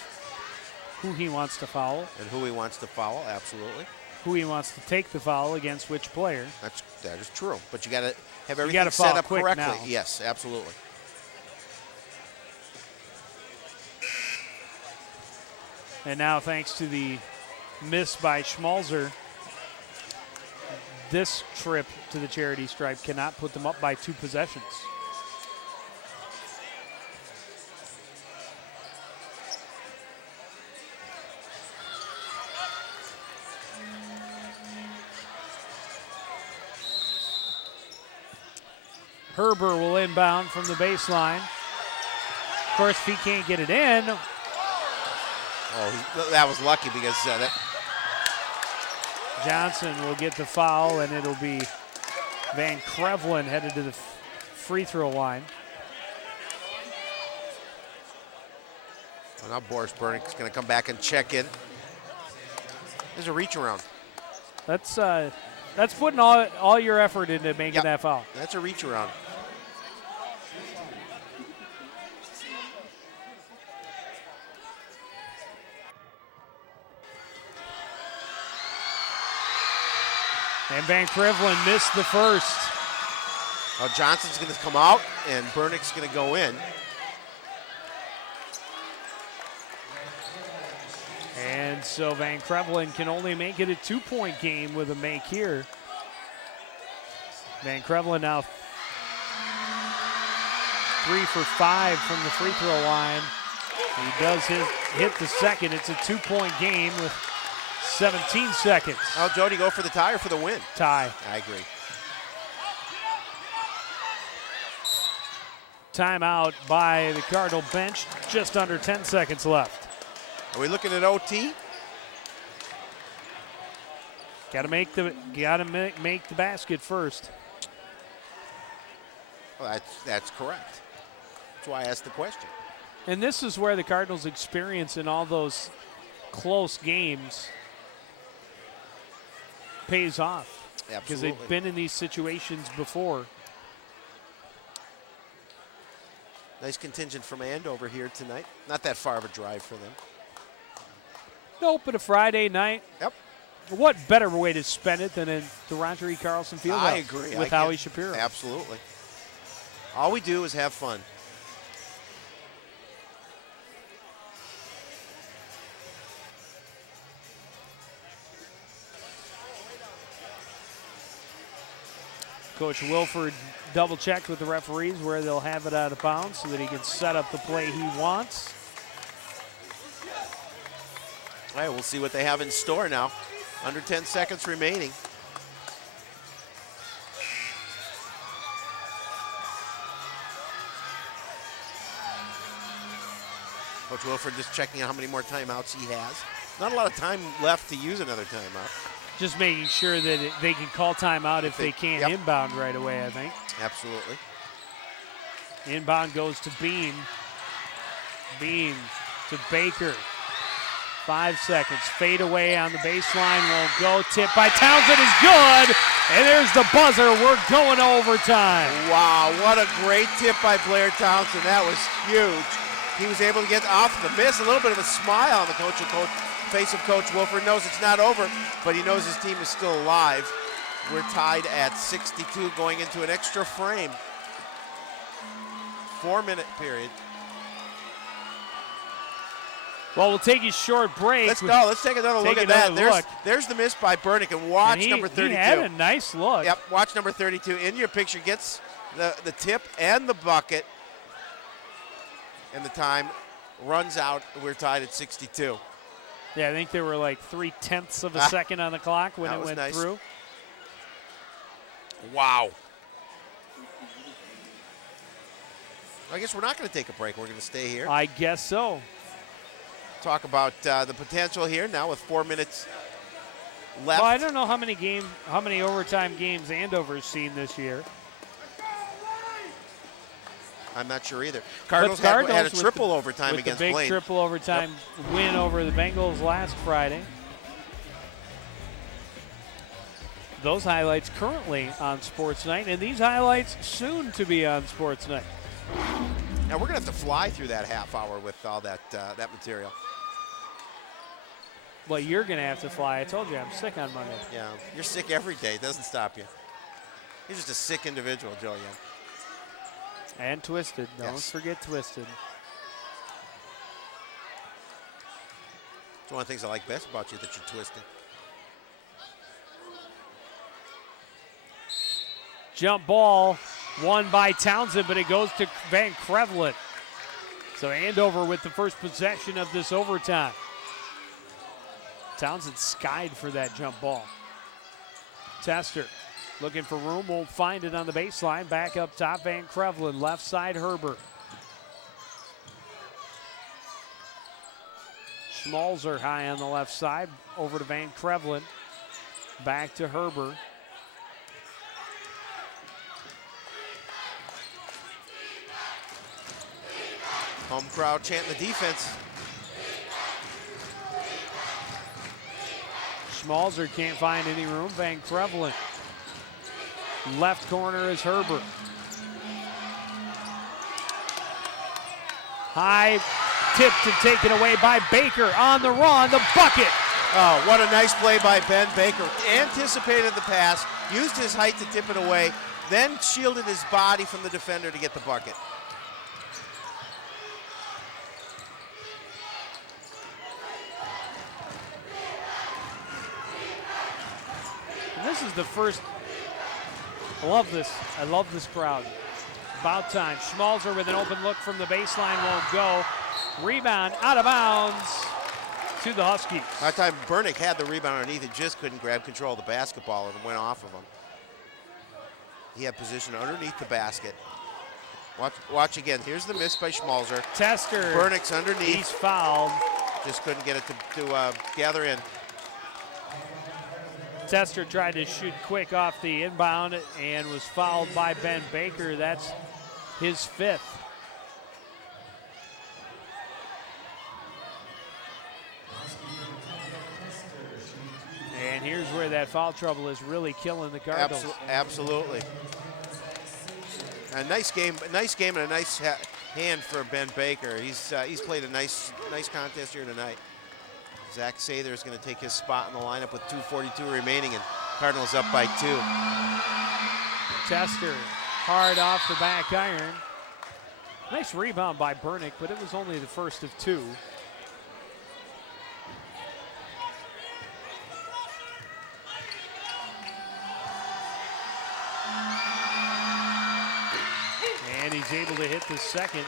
Who he wants to foul. And who he wants to foul, absolutely. Who he wants to take the foul against which player. That is true. But you got to have everything set up correctly. Now. Yes, absolutely. And now, thanks to the miss by Schmalzer, this trip to the charity stripe cannot put them up by 2 possessions. Herber will inbound from the baseline. Of course, if he can't get it in. Oh, that was lucky because Johnson will get the foul, and it'll be Van Krevlin headed to the free throw line. Well, now Boris Bernick's going to come back and check in. There's a reach around. That's putting all your effort into making that foul. That's a reach around. And Van Krevlin missed the first. Now Johnson's going to come out, and Bernick's going to go in. And so Van Krevlin can only make it a 2-point game with a make here. Van Krevlin now 3 for 5 from the free throw line. He does hit the second. It's a 2-point game with 17 seconds. Now, Jody, go for the tie or for the win? Tie. I agree. Timeout by the Cardinal bench. Just under 10 seconds left. Are we looking at OT? Got to make the basket first. Well, that's correct. That's why I asked the question. And this is where the Cardinals' experience in all those close games pays off. Absolutely. Because they've been in these situations before. Nice contingent from Andover here tonight. Not that far of a drive for them. Nope, but a Friday night. Yep. What better way to spend it than in the Roger E. Carlson Fieldhouse? I agree. With Howie Shapiro. Absolutely. All we do is have fun. Coach Wilford double-checked with the referees where they'll have it out of bounds so that he can set up the play he wants. All right, we'll see what they have in store now. Under 10 seconds remaining. Coach Wilford just checking out how many more timeouts he has. Not a lot of time left to use another timeout. Just making sure that they can call timeout if they can't inbound right away, I think. Absolutely. Inbound goes to Beam. Beam to Baker. 5 seconds. Fade away on the baseline. Won't go. Tip by Townsend is good. And there's the buzzer. We're going to overtime. Wow, what a great tip by Blair Townsend. That was huge. He was able to get off the miss. A little bit of a smile on the face of Coach Wolford. Knows it's not over, but he knows his team is still alive. We're tied at 62 going into an extra frame. 4-minute period. Well, we'll take a short break. Let's take another look at that. There's the miss by Bernick, and watch number 32. He had a nice look. Yep, watch number 32. In your picture, gets the tip and the bucket. And the time runs out. We're tied at 62. Yeah, I think there were like 0.3 of a second on the clock when it went through. Wow. I guess we're not going to take a break. We're going to stay here. I guess so. Talk about the potential here now with 4 minutes left. Well, I don't know how many overtime games Andover's seen this year. I'm not sure either. Cardinals had a triple overtime against Blaine. Big triple overtime win over the Bengals last Friday. Those highlights currently on Sports Night, and these highlights soon to be on Sports Night. Now we're going to have to fly through that half hour with all that material. Well, you're going to have to fly. I told you I'm sick on Monday. Yeah, you're sick every day. It doesn't stop you. You're just a sick individual, Joe Young. And Twisted. Don't forget Twisted. It's one of the things I like best about you, that you're twisted. Jump ball won by Townsend, but it goes to Van Krevlin. So Andover with the first possession of this overtime. Townsend skied for that jump ball. Tester looking for room, won't find it on the baseline. Back up top, Van Krevlin, left side, Herbert. Schmalzer high on the left side, over to Van Krevlin. Back to Herbert. Home crowd chanting the defense. Schmalzer can't find any room. Van Krevlin. Left corner is Herbert. High tipped and taken away by Baker on the run, the bucket. Oh, what a nice play by Ben Baker. Anticipated the pass, used his height to tip it away, then shielded his body from the defender to get the bucket. This is the first. I love this. I love this crowd. About time. Schmalzer with an open look from the baseline won't go. Rebound out of bounds to the Huskies. That time Bernick had the rebound underneath it, just couldn't grab control of the basketball and it went off of him. He had position underneath the basket. Watch again. Here's the miss by Schmalzer. Tester. Bernick's underneath. He's fouled. Just couldn't get it to gather in. Tester tried to shoot quick off the inbound and was fouled by Ben Baker. That's his fifth. And here's where that foul trouble is really killing the Cardinals. Absolutely. A nice game and a nice hand for Ben Baker. He's played a nice contest here tonight. Zach Sather is going to take his spot in the lineup with 2:42 remaining, and Cardinals up by 2. Tester hard off the back iron. Nice rebound by Bernick, but it was only the first of 2. And he's able to hit the second.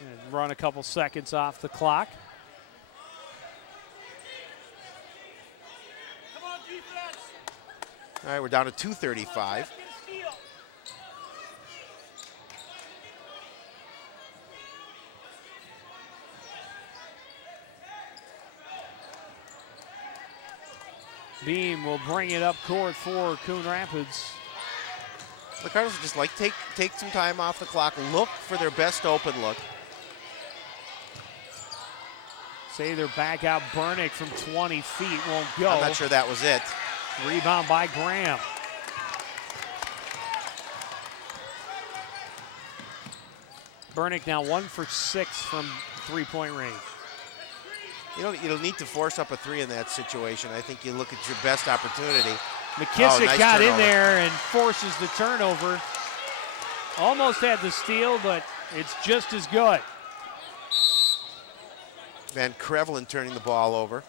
And run a couple seconds off the clock. All right, we're down to 2:35. Beam will bring it up court for Coon Rapids. The Cardinals just like take some time off the clock, look for their best open look. Sather back out Burnick from 20 feet, won't go. I'm not sure that was it. Rebound by Graham. Burnick now 1 for 6 from three-point range. You'll need to force up a three in that situation. I think you look at your best opportunity. McKissick nice got turnover in there and forces the turnover. Almost had the steal, but it's just as good. Van Krevlin turning the ball over.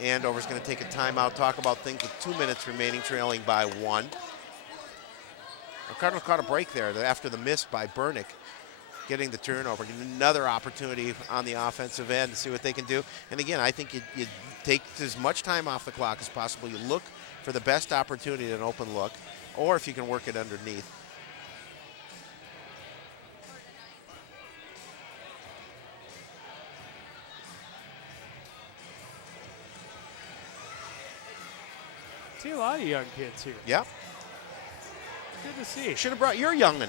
Andover's going to take a timeout, talk about things with 2 minutes remaining, trailing by 1. The Cardinals caught a break there after the miss by Burnick, getting the turnover. Another opportunity on the offensive end to see what they can do. And again, I think you take as much time off the clock as possible. You look for the best opportunity at an open look, or if you can work it underneath. See a lot of young kids here. Yeah. Good to see. Should have brought your young'un.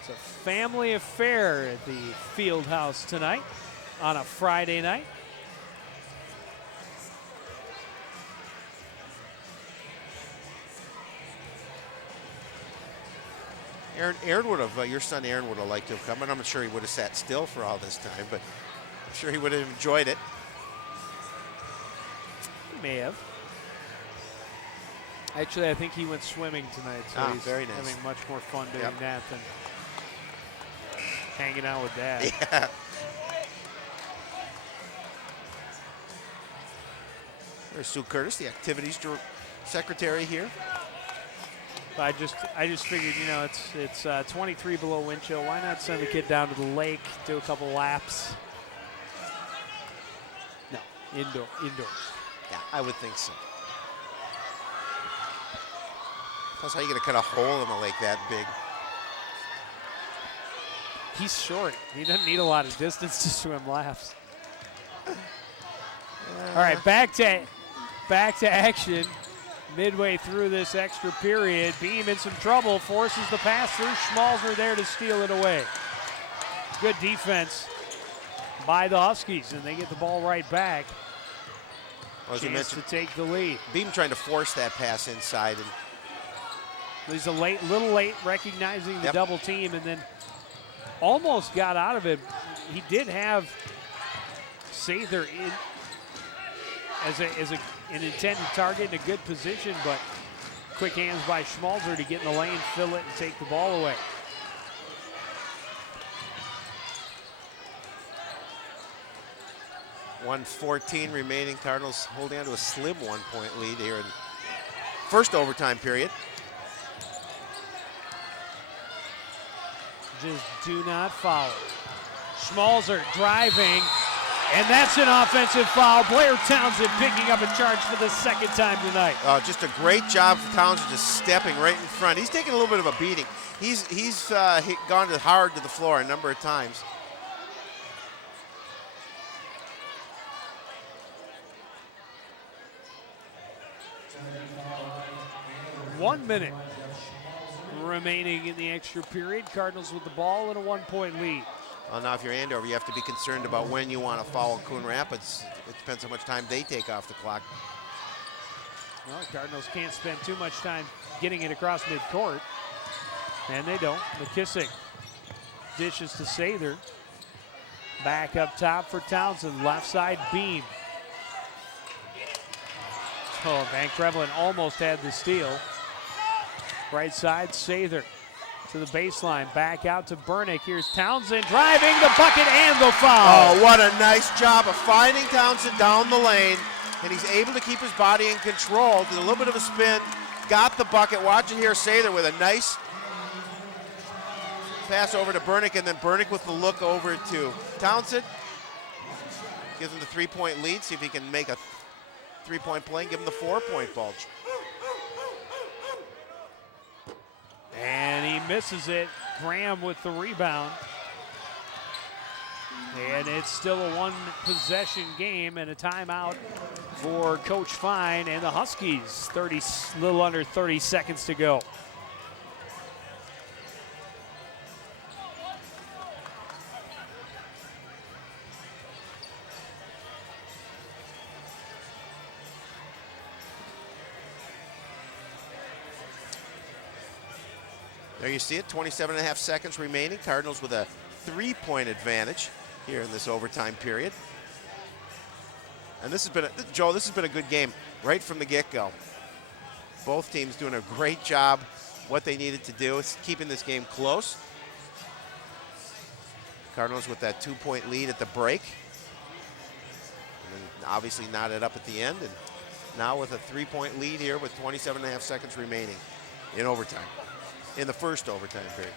It's a family affair at the field house tonight on a Friday night. Aaron would have, your son Aaron would have liked to have come, and I'm sure he would have sat still for all this time, but I'm sure he would have enjoyed it. He may have. Actually, I think he went swimming tonight, so he's very nice. having much more fun doing that than hanging out with Dad. Yeah. There's Sue Curtis, the activities secretary here. I just figured, it's 23 below wind chill. Why not send the kid down to the lake, do a couple laps? No, indoors. Yeah, I would think so. Plus, how are you going to cut a hole in a lake that big? He's short. He doesn't need a lot of distance to swim laps. All right, back to action. Midway through this extra period, Beam in some trouble, forces the pass through. Schmalzer there to steal it away. Good defense by the Huskies, and they get the ball right back. Well, as you Chance to mentioned, take the lead. Beam trying to force that pass inside. And He's little late recognizing the Yep. double team, and then almost got out of it. He did have Sather in as an intended target in a good position, but quick hands by Schmalzer to get in the lane, fill it, and take the ball away. .114 remaining. Cardinals holding on to a slim 1-point lead here in first overtime period. Just do not foul. Schmalzer driving, and that's an offensive foul. Blair Townsend picking up a charge for the second time tonight. Just a great job for Townsend, just stepping right in front. He's taking a little bit of a beating. He's gone hard to the floor a number of times. One minute remaining in the extra period. Cardinals with the ball and a 1-point lead. Well, now if you're Andover, you have to be concerned about when you want to foul Coon Rapids. It depends how much time they take off the clock. Well, Cardinals can't spend too much time getting it across midcourt, and they don't. McKissick dishes to Sather. Back up top for Townsend, left side Beam. Oh, Van Krevlin almost had the steal. Right side, Sather to the baseline, back out to Burnick. Here's Townsend driving the bucket and the foul. Oh, what a nice job of finding Townsend down the lane, and he's able to keep his body in control. Did a little bit of a spin, got the bucket. Watch it here, Sather with a nice pass over to Burnick, and then Burnick with the look over to Townsend. Gives him the 3-point lead, see if he can make a 3-point play and give him the 4-point bulge. And he misses it. Graham with the rebound. And it's still a one-possession game and a timeout for Coach Fine and the Huskies. Little under 30 seconds to go. There you see it, 27.5 seconds remaining. Cardinals with a 3-point advantage here in this overtime period. And this has been, Joe, this has been a good game right from the get-go. Both teams doing a great job. What they needed to do is keeping this game close. Cardinals with that 2-point lead at the break. And then obviously knotted up at the end. And now with a 3-point lead here with 27.5 seconds remaining in overtime. In the first overtime period.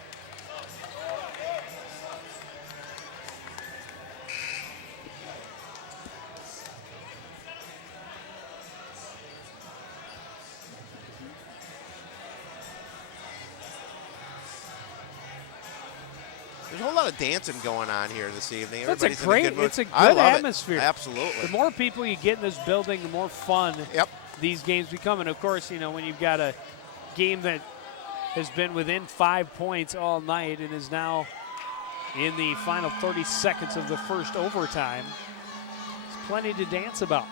There's a whole lot of dancing going on here this evening. It's Everybody's a great, in a good mood. it's a I good love atmosphere. It. Absolutely. The more people you get in this building, the more fun Yep. these games become. And of course, you know, when you've got a game that has been within 5 points all night and is now in the final 30 seconds of the first overtime, there's plenty to dance about.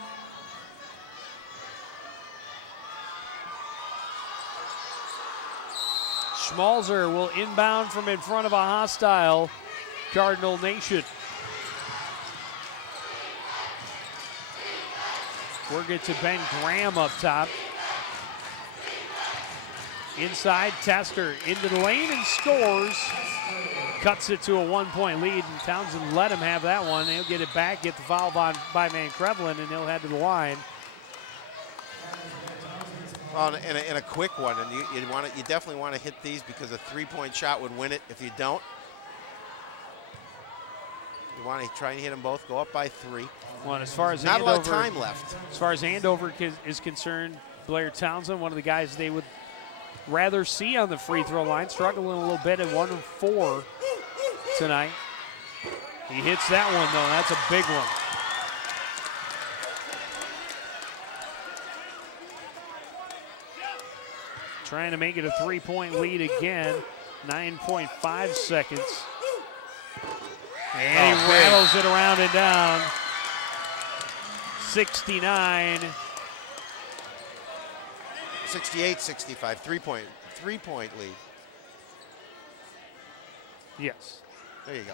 Schmalzer will inbound from in front of a hostile Cardinal Nation. Work it to Ben Graham up top. Inside, Tester into the lane and scores. Cuts it to a 1-point lead, and Townsend let him have that one. He'll get it back, get the foul by Van Krevelen, and he'll head to the line. Well, and a quick one, and you definitely want to hit these because a 3-point shot would win it. If you don't, you want to try and hit them both. Go up by 3. Well, as far as not Andover, a lot of time left. As far as Andover is concerned, Blair Townsend, one of the guys they would rather see on the free throw line, struggling a little bit at 1 of 4 tonight. He hits that one though. That's a big one. Trying to make it a 3-point lead again. 9.5 seconds. And he rattles it around and down. 69. 68-65, 3-point lead. Yes. There you go.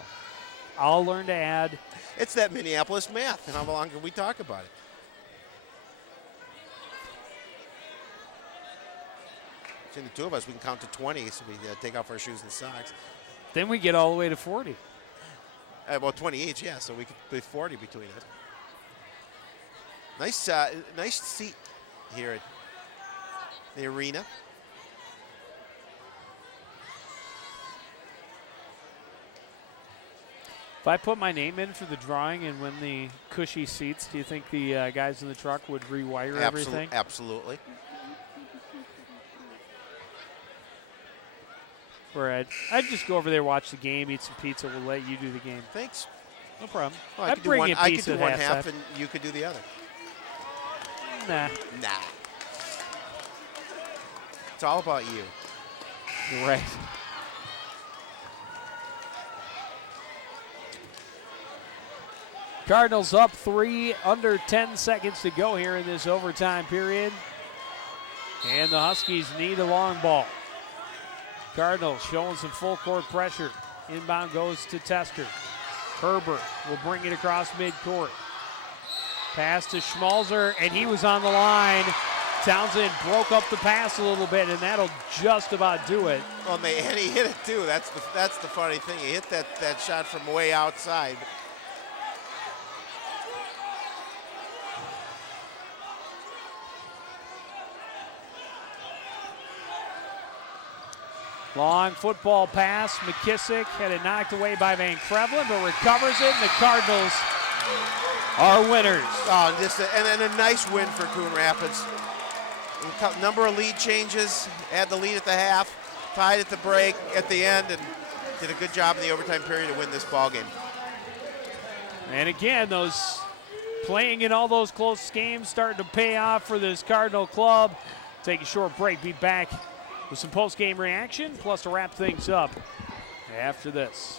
I'll learn to add. It's that Minneapolis math, and how long can we talk about it? Between the two of us, we can count to 20, so we take off our shoes and socks. Then we get all the way to 40. Well, 20 each, yeah, so we could be 40 between us. Nice seat here at the arena. If I put my name in for the drawing and win the cushy seats, do you think the guys in the truck would rewire everything? Absolutely. Or I'd just go over there, watch the game, eat some pizza. We'll let you do the game. Thanks. No problem. Well, I'd bring you a I piece could do at one half, halftime. and you could do the other. Nah. It's all about you. You're right. Cardinals up 3, under 10 seconds to go here in this overtime period. And the Huskies need a long ball. Cardinals showing some full court pressure. Inbound goes to Tester. Herbert will bring it across midcourt. Pass to Schmalzer, and he was on the line. Townsend broke up the pass a little bit, and that'll just about do it. Well, and he hit it too. That's the funny thing. He hit that shot from way outside. Long football pass. McKissick had it knocked away by Van Krevelen, but recovers it, and the Cardinals are winners. Oh, and a nice win for Coon Rapids. A number of lead changes, had the lead at the half, tied at the break at the end, and did a good job in the overtime period to win this ball game. And again, those playing in all those close games starting to pay off for this Cardinal club. Take a short break, be back with some post-game reaction, plus to wrap things up after this.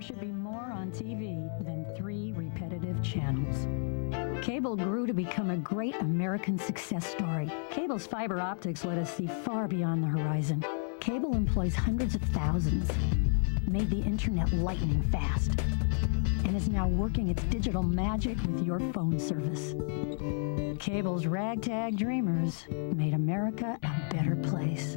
Should be more on TV than 3 repetitive channels. Cable grew to become a great American success story. Cable's fiber optics let us see far beyond the horizon. Cable employs hundreds of thousands, made the internet lightning fast, and is now working its digital magic with your phone service. Cable's ragtag dreamers made America a better place.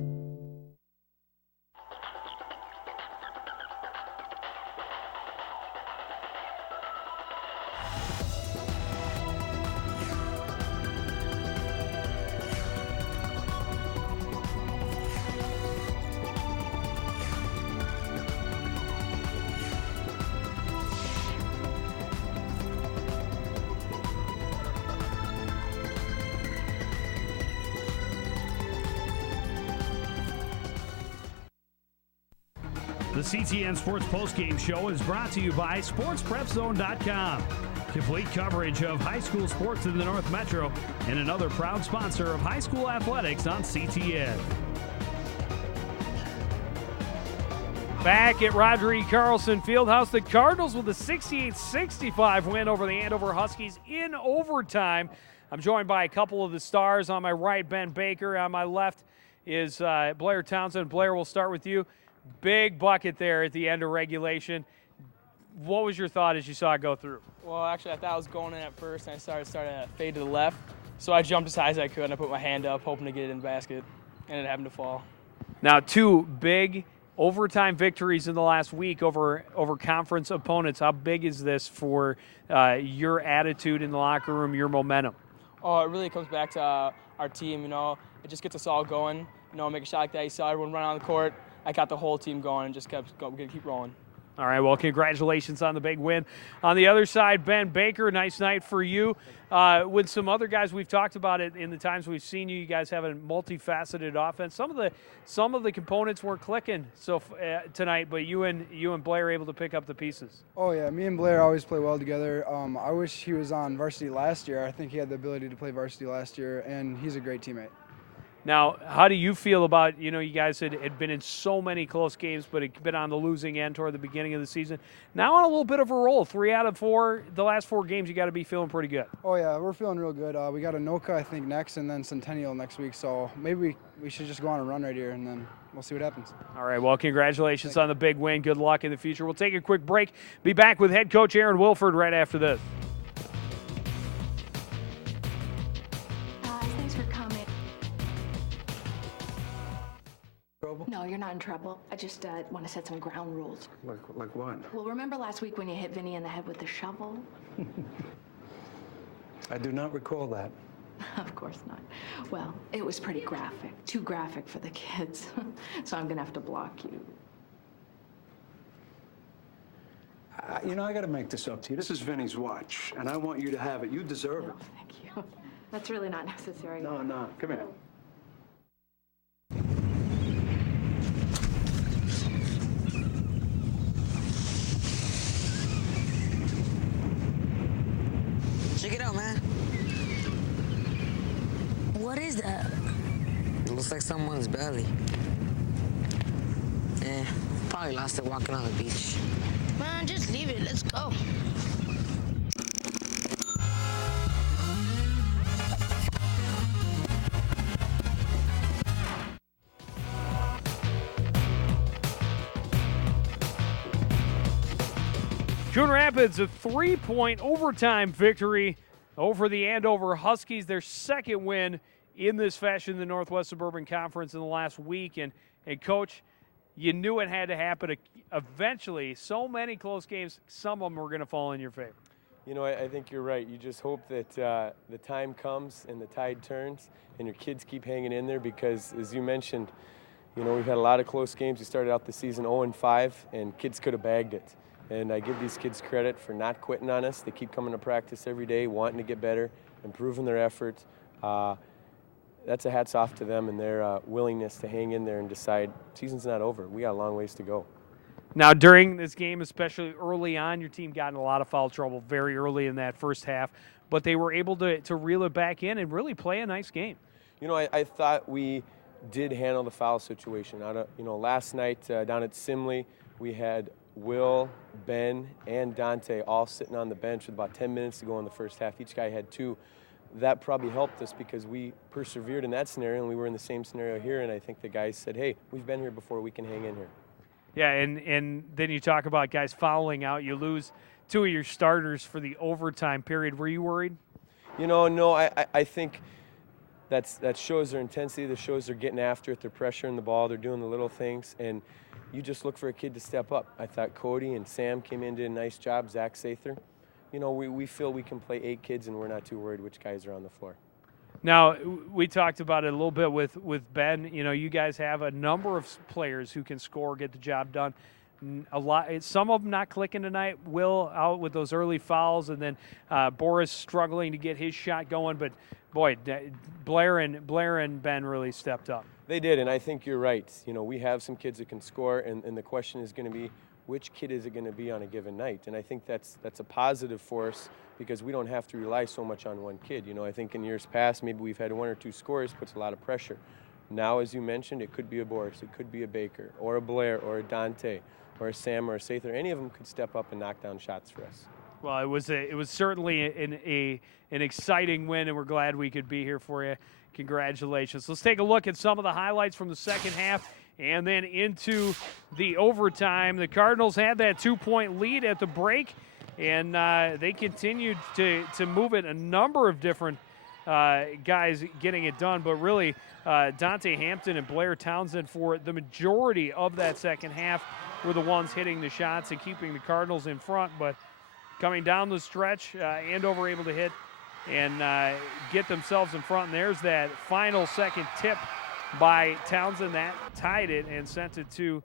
The CTN Sports Postgame Show is brought to you by SportsPrepZone.com. Complete coverage of high school sports in the North Metro and another proud sponsor of high school athletics on CTN. Back at Roger E. Carlson Fieldhouse, the Cardinals with a 68-65 win over the Andover Huskies in overtime. I'm joined by a couple of the stars. On my right, Ben Baker. On my left is Blair Townsend. Blair, we'll start with you. Big bucket there at the end of regulation. What was your thought as you saw it go through? Well, actually, I thought I was going in at first, and I started to fade to the left. So I jumped as high as I could, and I put my hand up, hoping to get it in the basket, and it happened to fall. Now, 2 big overtime victories in the last week over conference opponents. How big is this for your attitude in the locker room, your momentum? Oh, it really comes back to our team, It just gets us all going. Make a shot like that. You saw everyone run on the court. I got the whole team going and just kept going. We're going to keep rolling. All right, well, congratulations on the big win. On the other side, Ben Baker, nice night for you. With some other guys, we've talked about it in the times we've seen you. You guys have a multifaceted offense. Some of the components weren't clicking tonight, but you and Blair are able to pick up the pieces. Oh, yeah, me and Blair always play well together. I wish he was on varsity last year. I think he had the ability to play varsity last year, and he's a great teammate. Now, how do you feel about, you guys had been in so many close games, but had been on the losing end toward the beginning of the season. Now on a little bit of a roll, 3 out of 4, the last 4 games, you got to be feeling pretty good. Oh, yeah, we're feeling real good. We got Anoka, I think, next, and then Centennial next week. So maybe we should just go on a run right here, and then we'll see what happens. All right, well, congratulations on the big win. Good luck in the future. We'll take a quick break. Be back with head coach Aaron Wilford right after this. Thanks for coming. No, you're not in trouble. I just want to set some ground rules. Like what? Well, remember last week when you hit Vinny in the head with the shovel? I do not recall that. Of course not. Well, it was pretty graphic. Too graphic for the kids. So I'm going to have to block you. I got to make this up to you. This is Vinny's watch, and I want you to have it. You deserve it. Thank you. That's really not necessary. No. Come here. Check it out, man. What is that? It looks like someone's belly. Probably lost it walking on the beach. Man, just leave it. Let's go. Coon Rapids, a 3-point overtime victory over the Andover Huskies, their second win in this fashion in the Northwest Suburban Conference in the last week. And Coach, you knew it had to happen eventually. So many close games, some of them were going to fall in your favor. You know, I think you're right. You just hope that the time comes and the tide turns and your kids keep hanging in there because, as you mentioned, you know, we've had a lot of close games. We started out the season 0-5, and kids could have bagged it. And I give these kids credit for not quitting on us. They keep coming to practice every day, wanting to get better, improving their effort. That's a hats off to them and their willingness to hang in there and decide season's not over. We got a long ways to go. Now, during this game, especially early on, your team got in a lot of foul trouble very early in that first half, but they were able to reel it back in and really play a nice game. You know, I thought we did handle the foul situation. You know, last night down at Simley, we had Will, Ben, and Dante all sitting on the bench with about 10 minutes to go in the first half. Each guy had 2. That probably helped us because we persevered in that scenario, and we were in the same scenario here, and I think the guys said, hey, we've been here before, we can hang in here. Yeah, and then you talk about guys fouling out. You lose 2 of your starters for the overtime period. Were you worried? You know, no, I think that shows their intensity, that shows they're getting after it, they're pressuring the ball, they're doing the little things, and you just look for a kid to step up. I thought Cody and Sam came in, did a nice job, Zach Sather. You know, we feel we can play 8 kids, and we're not too worried which guys are on the floor. Now, we talked about it a little bit with Ben. You know, you guys have a number of players who can score, get the job done. A lot, some of them not clicking tonight. Will out with those early fouls, and then Boris struggling to get his shot going. But boy, Blair and Ben really stepped up. They did, and I think you're right. You know, we have some kids that can score, and the question is going to be, which kid is it going to be on a given night? And I think that's a positive for us because we don't have to rely so much on one kid. You know, I think in years past, maybe we've had 1 or 2 scores, puts a lot of pressure. Now, as you mentioned, it could be a Boris, it could be a Baker, or a Blair, or a Dante, or a Sam, or a Sather. Any of them could step up and knock down shots for us. Well, it was certainly an exciting win, and we're glad we could be here for you. Congratulations. Let's take a look at some of the highlights from the second half and then into the overtime. The Cardinals had that 2-point lead at the break, and they continued to move it. A number of different guys getting it done, but really Dante Hampton and Blair Townsend for the majority of that second half were the ones hitting the shots and keeping the Cardinals in front. But coming down the stretch, Andover able to hit and get themselves in front. And there's that final second tip by Townsend that tied it and sent it to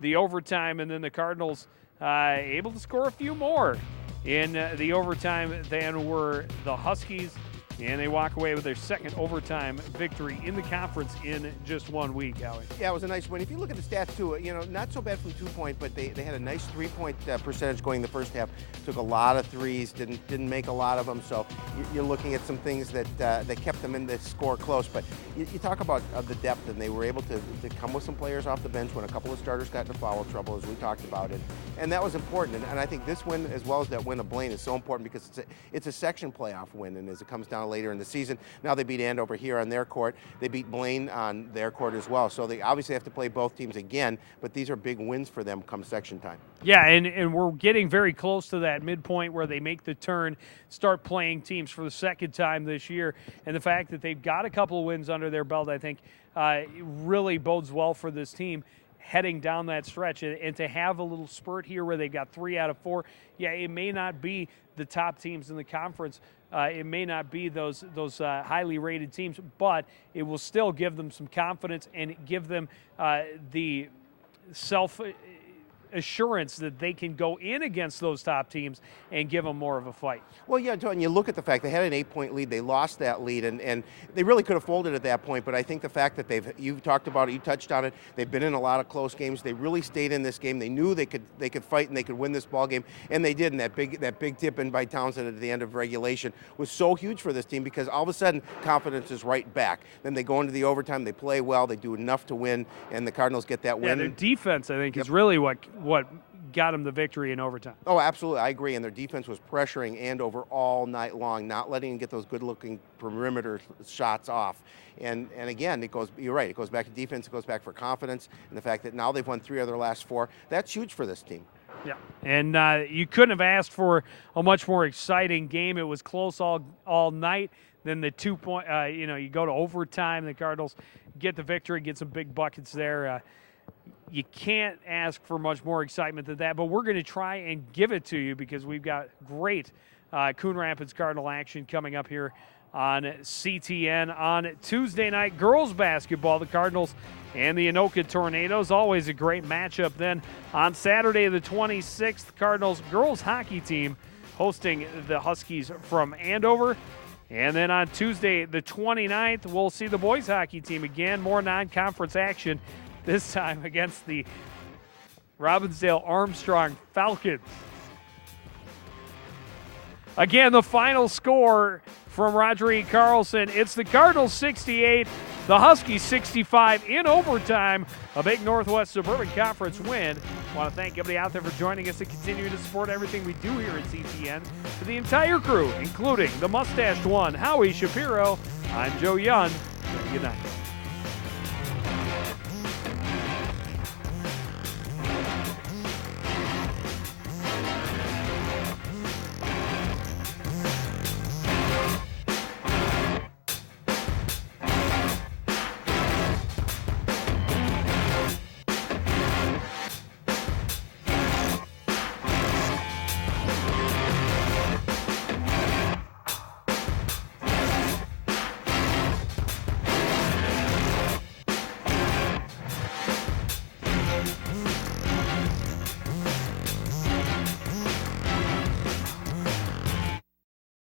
the overtime. And then the Cardinals able to score a few more in the overtime than were the Huskies. And they walk away with their second overtime victory in the conference in just 1 week, Howie. Yeah, it was a nice win. If you look at the stats, too, you know, not so bad from 2-point, but they had a nice 3-point percentage going the first half. Took a lot of threes, didn't make a lot of them. So you're looking at some things that kept them in the score close. But you talk about the depth, and they were able to come with some players off the bench when a couple of starters got into foul trouble, as we talked about it. And that was important. And I think this win, as well as that win of Blaine, is so important because it's a section playoff win. And as it comes down later in the season, now they beat Andover here on their court. They beat Blaine on their court as well. So they obviously have to play both teams again, but these are big wins for them come section time. Yeah, and we're getting very close to that midpoint where they make the turn, start playing teams for the second time this year. And the fact that they've got a couple of wins under their belt, I think, really bodes well for this team heading down that stretch. And to have a little spurt here where they've got 3 out of 4, yeah, it may not be the top teams in the conference. It may not be those highly rated teams, but it will still give them some confidence and give them the self-assurance that they can go in against those top teams and give them more of a fight. Well, yeah, and you look at the fact they had an 8-point lead, they lost that lead, and they really could have folded at that point, but I think the fact that you've talked about it, you touched on it, they've been in a lot of close games, they really stayed in this game, they knew they could fight and they could win this ball game, and they did, and that big tip in by Townsend at the end of regulation was so huge for this team because all of a sudden confidence is right back. Then they go into the overtime, they play well, they do enough to win, and the Cardinals get that win. Yeah, their defense, I think, is really what got them the victory in overtime. Oh, absolutely. I agree. And their defense was pressuring Andover all night long, not letting them get those good-looking perimeter shots off. And again, you're right, it goes back to defense, it goes back for confidence, and the fact that now they've won 3 of their last 4, that's huge for this team. Yeah, and you couldn't have asked for a much more exciting game. It was close all night. Then the 2-point, you go to overtime, the Cardinals get the victory, get some big buckets there. You can't ask for much more excitement than that, but we're going to try and give it to you because we've got great Coon Rapids Cardinal action coming up here on CTN on Tuesday night. Girls basketball, the Cardinals and the Anoka Tornadoes. Always a great matchup. Then on Saturday the 26th, Cardinals girls hockey team hosting the Huskies from Andover. And then on Tuesday the 29th, we'll see the boys hockey team again. More non-conference action, this time against the Robbinsdale Armstrong Falcons. Again, the final score from Roger E. Carlson, it's the Cardinals 68, the Huskies 65 in overtime. A big Northwest Suburban Conference win. I want to thank everybody out there for joining us and continuing to support everything we do here at CTN. To the entire crew, including the mustached one, Howie Shapiro, I'm Joe Young. Good night.